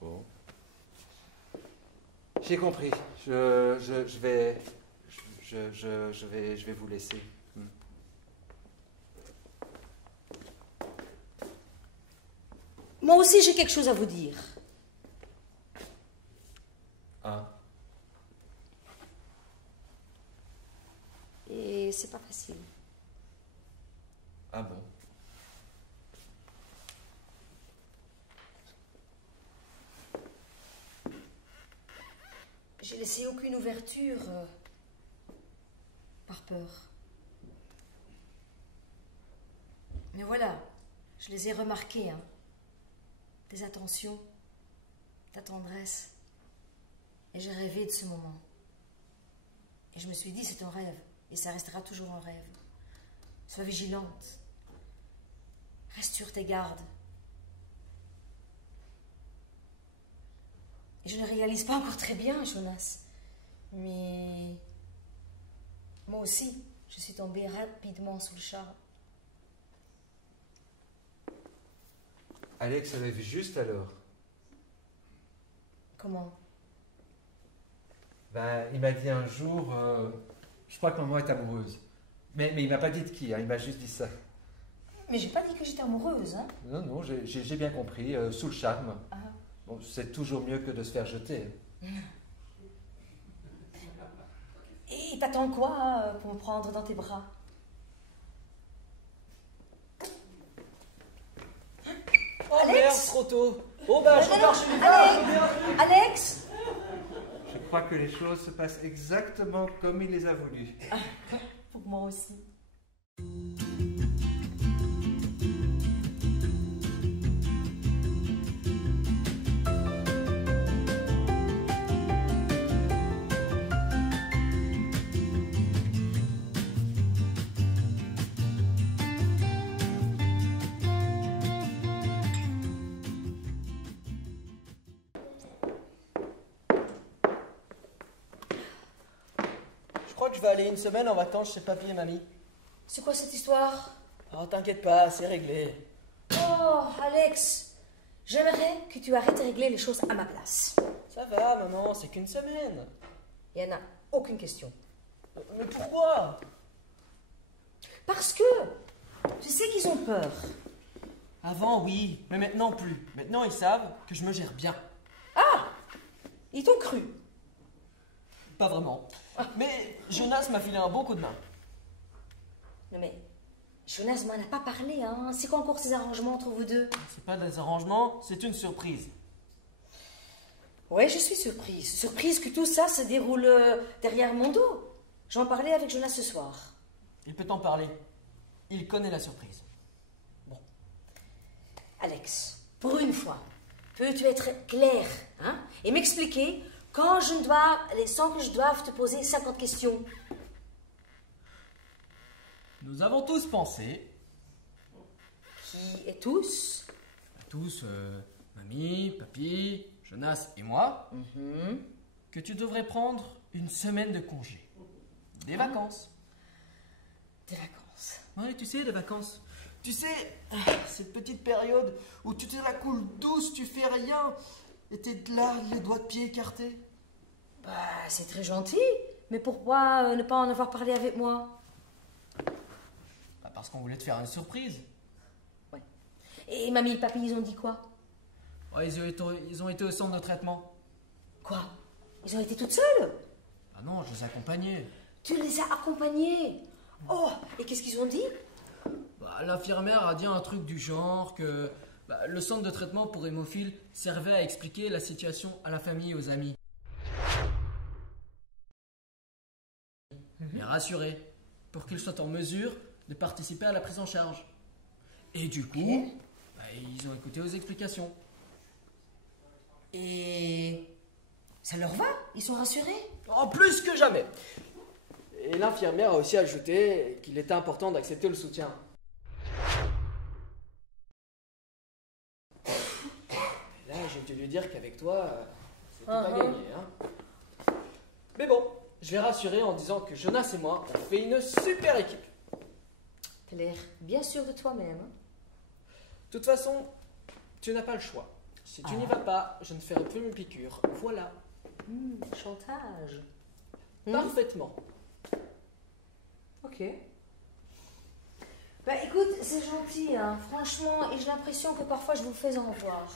Bon. J'ai compris. Je vais vous laisser. Moi aussi, j'ai quelque chose à vous dire. Ah. Et c'est pas facile. Ah bon? J'ai laissé aucune ouverture par peur. Mais voilà, je les ai remarquées, hein. Des attentions, de la tendresse. Et j'ai rêvé de ce moment. Et je me suis dit, c'est un rêve. Et ça restera toujours un rêve. Sois vigilante. Reste sur tes gardes. Et je ne réalise pas encore très bien, Jonas. Mais moi aussi, je suis tombée rapidement sous le charme. Alex avait vu juste alors. Comment? Ben, il m'a dit un jour, je crois que maman est amoureuse. Mais il m'a pas dit de qui, hein, il m'a juste dit ça. Mais j'ai pas dit que j'étais amoureuse, hein? Non, j'ai bien compris, sous le charme. Ah. Bon, c'est toujours mieux que de se faire jeter. Et t'attends quoi hein, pour me prendre dans tes bras? Oh Alex? merde, trop tôt. Oh bah, je Non, repars non, chez les Alex! Alex! Je crois que les choses se passent exactement comme il les a voulu. Pour moi aussi. Je crois que je vais aller une semaine en vacances chez papy et mamie. C'est quoi cette histoire? Oh, t'inquiète pas, c'est réglé. Oh, Alex! J'aimerais que tu arrêtes de régler les choses à ma place. Ça va, maman, c'est qu'une semaine. Il n'y en a aucune question. Mais pourquoi? Parce que tu sais qu'ils ont peur. Avant, oui, mais maintenant plus. Maintenant, ils savent que je me gère bien. Ils t'ont cru. Pas vraiment. Mais Jonas m'a filé un bon coup de main. Non mais, Jonas m'en a pas parlé, hein. C'est quoi encore ces arrangements entre vous deux? C'est pas des arrangements, c'est une surprise. Ouais, je suis surprise. Surprise que tout ça se déroule derrière mon dos. J'en parlais avec Jonas ce soir. Il peut t'en parler. Il connaît la surprise. Alex, pour une fois, peux-tu être clair hein, et m'expliquer quand je ne dois, sans que je doive te poser 50 questions? Nous avons tous pensé, Qui est tous? tous, mamie, papy, Jonas et moi, que tu devrais prendre une semaine de congé. Des vacances. Des vacances. Oui, tu sais, des vacances. Tu sais, cette petite période où tu te la coules douce, tu fais rien, et t'es là, les doigts de pied écartés. Bah, c'est très gentil. Mais pourquoi ne pas en avoir parlé avec moi? Bah, parce qu'on voulait te faire une surprise. Ouais. Et mamie et papy, ils ont dit quoi? Ouais, ils ont été au centre de traitement. Quoi? Ils ont été toutes seules? Ah non, je les accompagnais. Tu les as accompagnés. Oh, et qu'est-ce qu'ils ont dit? Bah, l'infirmière a dit un truc du genre que le centre de traitement pour hémophiles servait à expliquer la situation à la famille et aux amis. Les rassurer, pour qu'ils soient en mesure de participer à la prise en charge. Et du coup, ils ont écouté aux explications. Et ça leur va? Ils sont rassurés? En plus que jamais. Et l'infirmière a aussi ajouté qu'il était important d'accepter le soutien. Et là, j'ai dû lui dire qu'avec toi, c'était pas gagné. Hein. Mais bon, je l'ai rassuré en disant que Jonas et moi, on fait une super équipe. T'as l'air bien sûr de toi-même. Hein? De toute façon, tu n'as pas le choix. Si tu n'y vas pas, je ne ferai plus mes piqûres. Voilà. Chantage. Parfaitement. Ok. Bah écoute, c'est gentil, hein, franchement, et j'ai l'impression que parfois je vous fais en voir.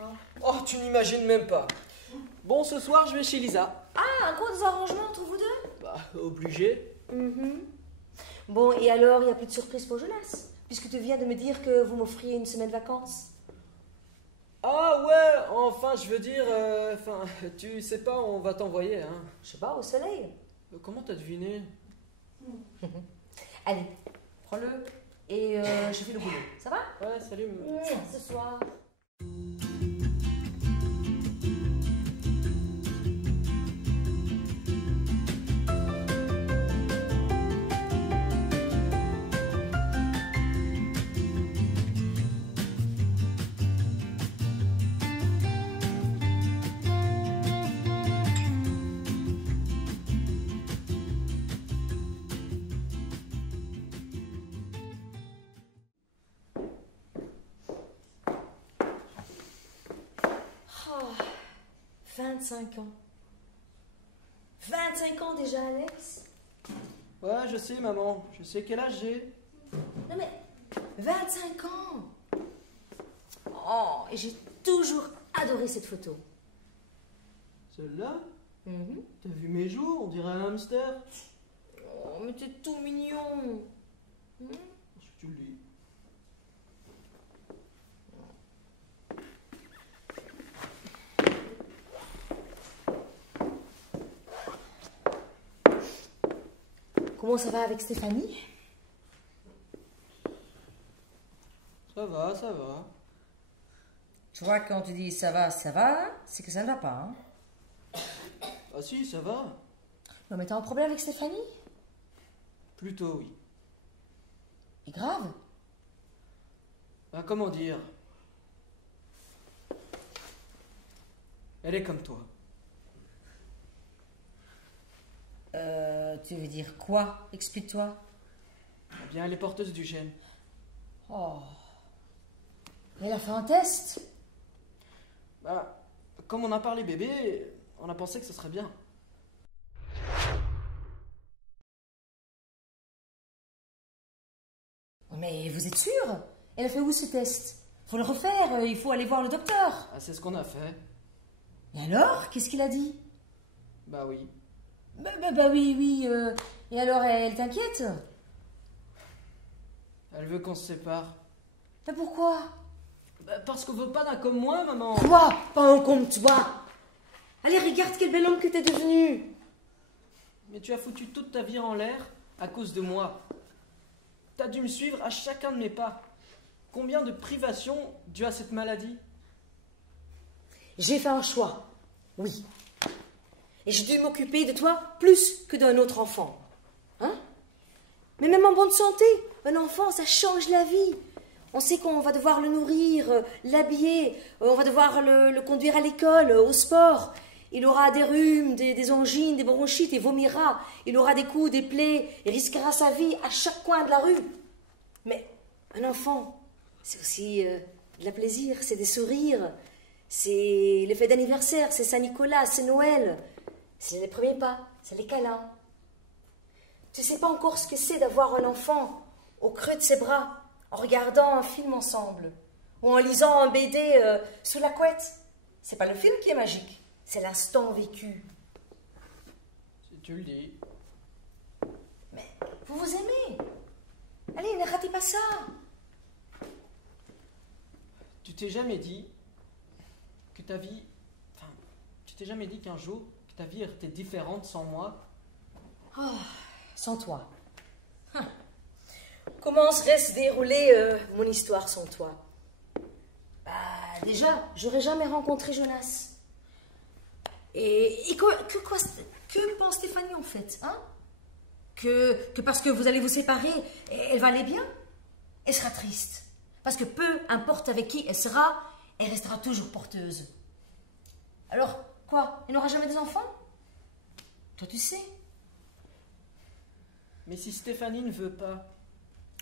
Hein. Oh, tu n'imagines même pas. Bon, ce soir, je vais chez Lisa. Ah, encore des arrangements entre vous deux? Bah, obligé. Bon, et alors, il n'y a plus de surprise pour Jonas, puisque tu viens de me dire que vous m'offriez une semaine de vacances. Ah ouais, enfin, je veux dire, tu sais pas, on va t'envoyer, hein. Je sais pas, au soleil. Comment t'as deviné? Allez, prends-le, et je fais le boulot. Ça va? Ouais, salut. Ce soir. Oh, 25 ans. 25 ans déjà, Alex? Ouais, je sais, maman. Je sais quel âge j'ai. Non mais, 25 ans! Oh, et j'ai toujours adoré cette photo. Celle-là? T'as vu mes joues? On dirait un hamster. Oh, mais t'es tout mignon. Si tu le dis. Comment ça va avec Stéphanie? Ça va, ça va. Tu vois, quand tu dis ça va, c'est que ça ne va pas. Hein? Ah si, ça va. Non, mais t'as un problème avec Stéphanie? Plutôt, oui. Et grave? Comment dire? Elle est comme toi. Tu veux dire quoi? Explique-toi. Eh bien, elle est porteuse du gène. Oh. Elle a fait un test? Comme on a parlé bébé, on a pensé que ce serait bien. Mais vous êtes sûr? Elle a fait où ce test? Faut le refaire, il faut aller voir le docteur. Ah, c'est ce qu'on a fait. Et alors? Qu'est-ce qu'il a dit? Bah oui. Bah oui. Et alors, elle t'inquiète? Elle veut qu'on se sépare. Mais pourquoi? Parce qu'on veut pas d'un comme moi, maman. Quoi? Pas un comme toi? Allez, regarde quel bel homme que t'es devenu. Mais tu as foutu toute ta vie en l'air à cause de moi. T'as dû me suivre à chacun de mes pas. Combien de privations dues à cette maladie? J'ai fait un choix, oui. Et j'ai dû m'occuper de toi plus que d'un autre enfant. Hein? Mais même en bonne santé, un enfant, ça change la vie. On sait qu'on va devoir le nourrir, l'habiller, on va devoir le conduire à l'école, au sport. Il aura des rhumes, des angines, des bronchites, il vomira. Il aura des coups, des plaies, il risquera sa vie à chaque coin de la rue. Mais un enfant, c'est aussi de la plaisir, c'est des sourires, c'est les fêtes d'anniversaire, c'est Saint-Nicolas, c'est Noël, c'est les premiers pas, c'est les câlins. Tu sais pas encore ce que c'est d'avoir un enfant au creux de ses bras, en regardant un film ensemble, ou en lisant un BD sous la couette. C'est pas le film qui est magique, c'est l'instant vécu. C'est Tu le dis. Mais vous vous aimez. Allez, ne ratez pas ça. Tu t'es jamais dit que ta vie... Enfin, tu t'es jamais dit qu'un jour, que ta vie était différente sans moi? Oh, sans toi. Comment serait se dérouler mon histoire sans toi? Bah, déjà, j'aurais jamais rencontré Jonas. Et que pense Stéphanie en fait, hein? Que parce que vous allez vous séparer, elle va aller bien? Elle sera triste. Parce que peu importe avec qui elle sera, elle restera toujours porteuse. Alors, quoi? Elle n'aura jamais des enfants? Toi, tu sais. Mais si Stéphanie ne veut pas...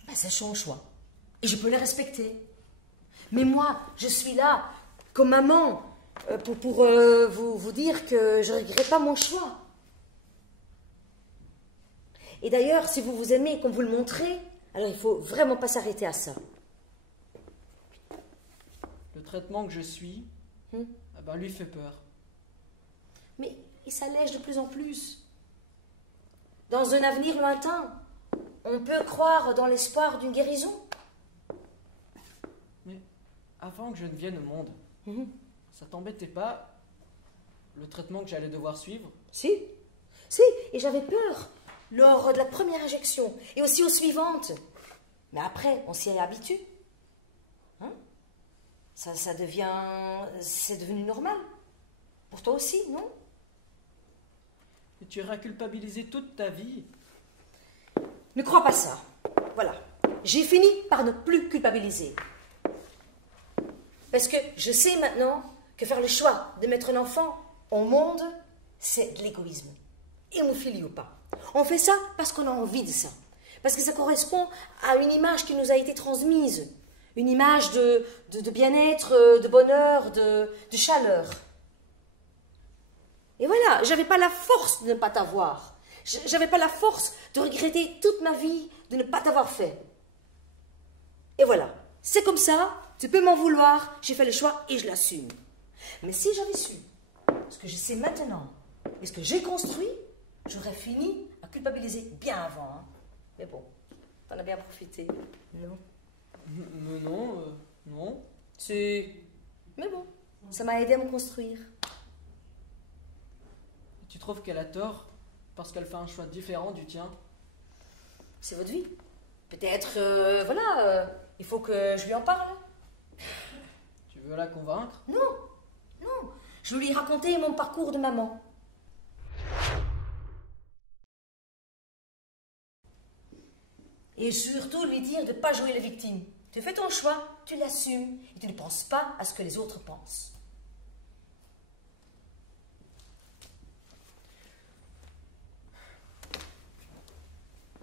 Ben, c'est son choix. Et je peux le respecter. Mais moi, je suis là, comme maman, pour vous dire que je ne regrette pas mon choix. Et d'ailleurs, si vous vous aimez comme vous le montrez, alors il ne faut vraiment pas s'arrêter à ça. Le traitement que je suis, eh ben, lui fait peur. Mais il s'allège de plus en plus. Dans un avenir lointain, on peut croire dans l'espoir d'une guérison. Mais avant que je ne vienne au monde, ça t'embêtait pas le traitement que j'allais devoir suivre? Si, et j'avais peur lors de la première injection et aussi aux suivantes. Mais après, on s'y habitue. Hein? Ça devient... C'est devenu normal. Pour toi aussi, non? Et tu iras culpabiliser toute ta vie? Ne crois pas ça. Voilà. J'ai fini par ne plus culpabiliser. Parce que je sais maintenant que faire le choix de mettre un enfant au monde, c'est de l'égoïsme. Hémophilie ou pas. On fait ça parce qu'on a envie de ça. Parce que ça correspond à une image qui nous a été transmise. Une image de bien-être, de bonheur, de chaleur. Et voilà, j'avais pas la force de ne pas t'avoir. J'avais pas la force de regretter toute ma vie de ne pas t'avoir fait. Et voilà, c'est comme ça, tu peux m'en vouloir, j'ai fait le choix et je l'assume. Mais si j'avais su ce que je sais maintenant et ce que j'ai construit, j'aurais fini à culpabiliser bien avant. Hein. Mais bon, t'en as bien profité, non? Mais non, non. C'est... Mais bon, ça m'a aidé à me construire. Tu trouves qu'elle a tort parce qu'elle fait un choix différent du tien? C'est votre vie. Peut-être, voilà, il faut que je lui en parle. Tu veux la convaincre? Non, non. Je veux lui raconter mon parcours de maman. Et surtout lui dire de ne pas jouer la victime. Tu fais ton choix, tu l'assumes et tu ne penses pas à ce que les autres pensent.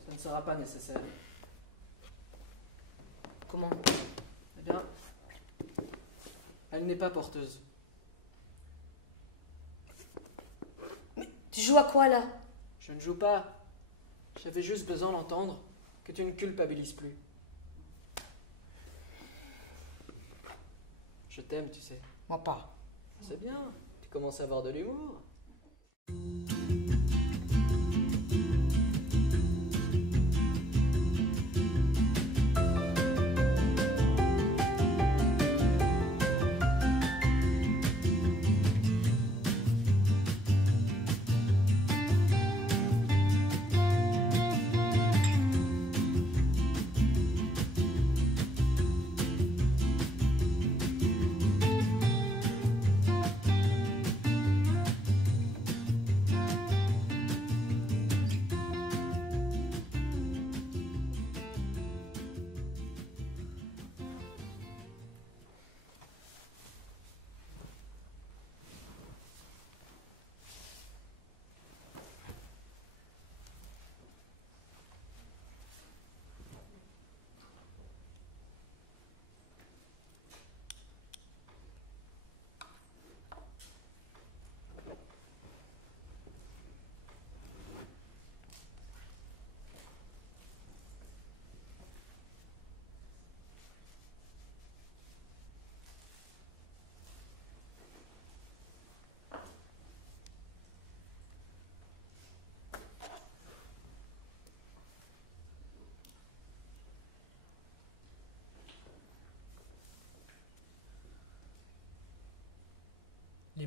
Ça ne sera pas nécessaire. Comment? Eh bien, elle n'est pas porteuse. Mais tu joues à quoi là? Je ne joue pas. J'avais juste besoin d'entendre que tu ne culpabilises plus. Je t'aime, tu sais. Moi pas. C'est bien, tu commences à avoir de l'humour.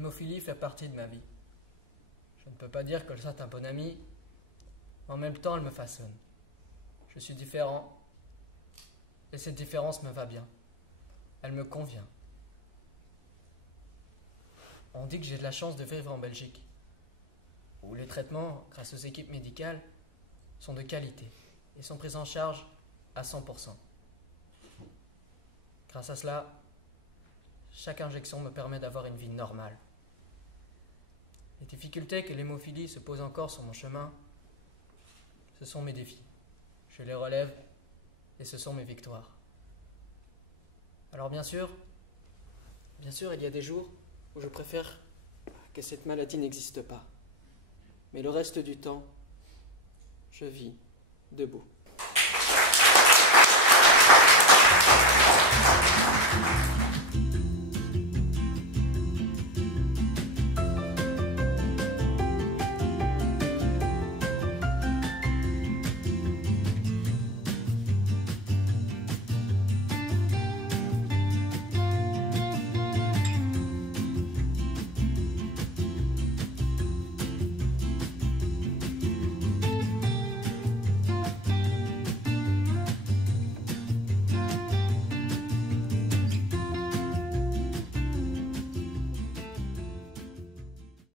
l'hémophilie fait partie de ma vie. Je ne peux pas dire que c'est un bon ami, mais en même temps, elle me façonne. Je suis différent, et cette différence me va bien. Elle me convient. On dit que j'ai de la chance de vivre en Belgique, où les traitements, grâce aux équipes médicales, sont de qualité et sont pris en charge à 100%. Grâce à cela, chaque injection me permet d'avoir une vie normale. Les difficultés que l'hémophilie se pose encore sur mon chemin, ce sont mes défis. Je les relève et ce sont mes victoires. Alors bien sûr, il y a des jours où je préfère que cette maladie n'existe pas. Mais le reste du temps, je vis debout.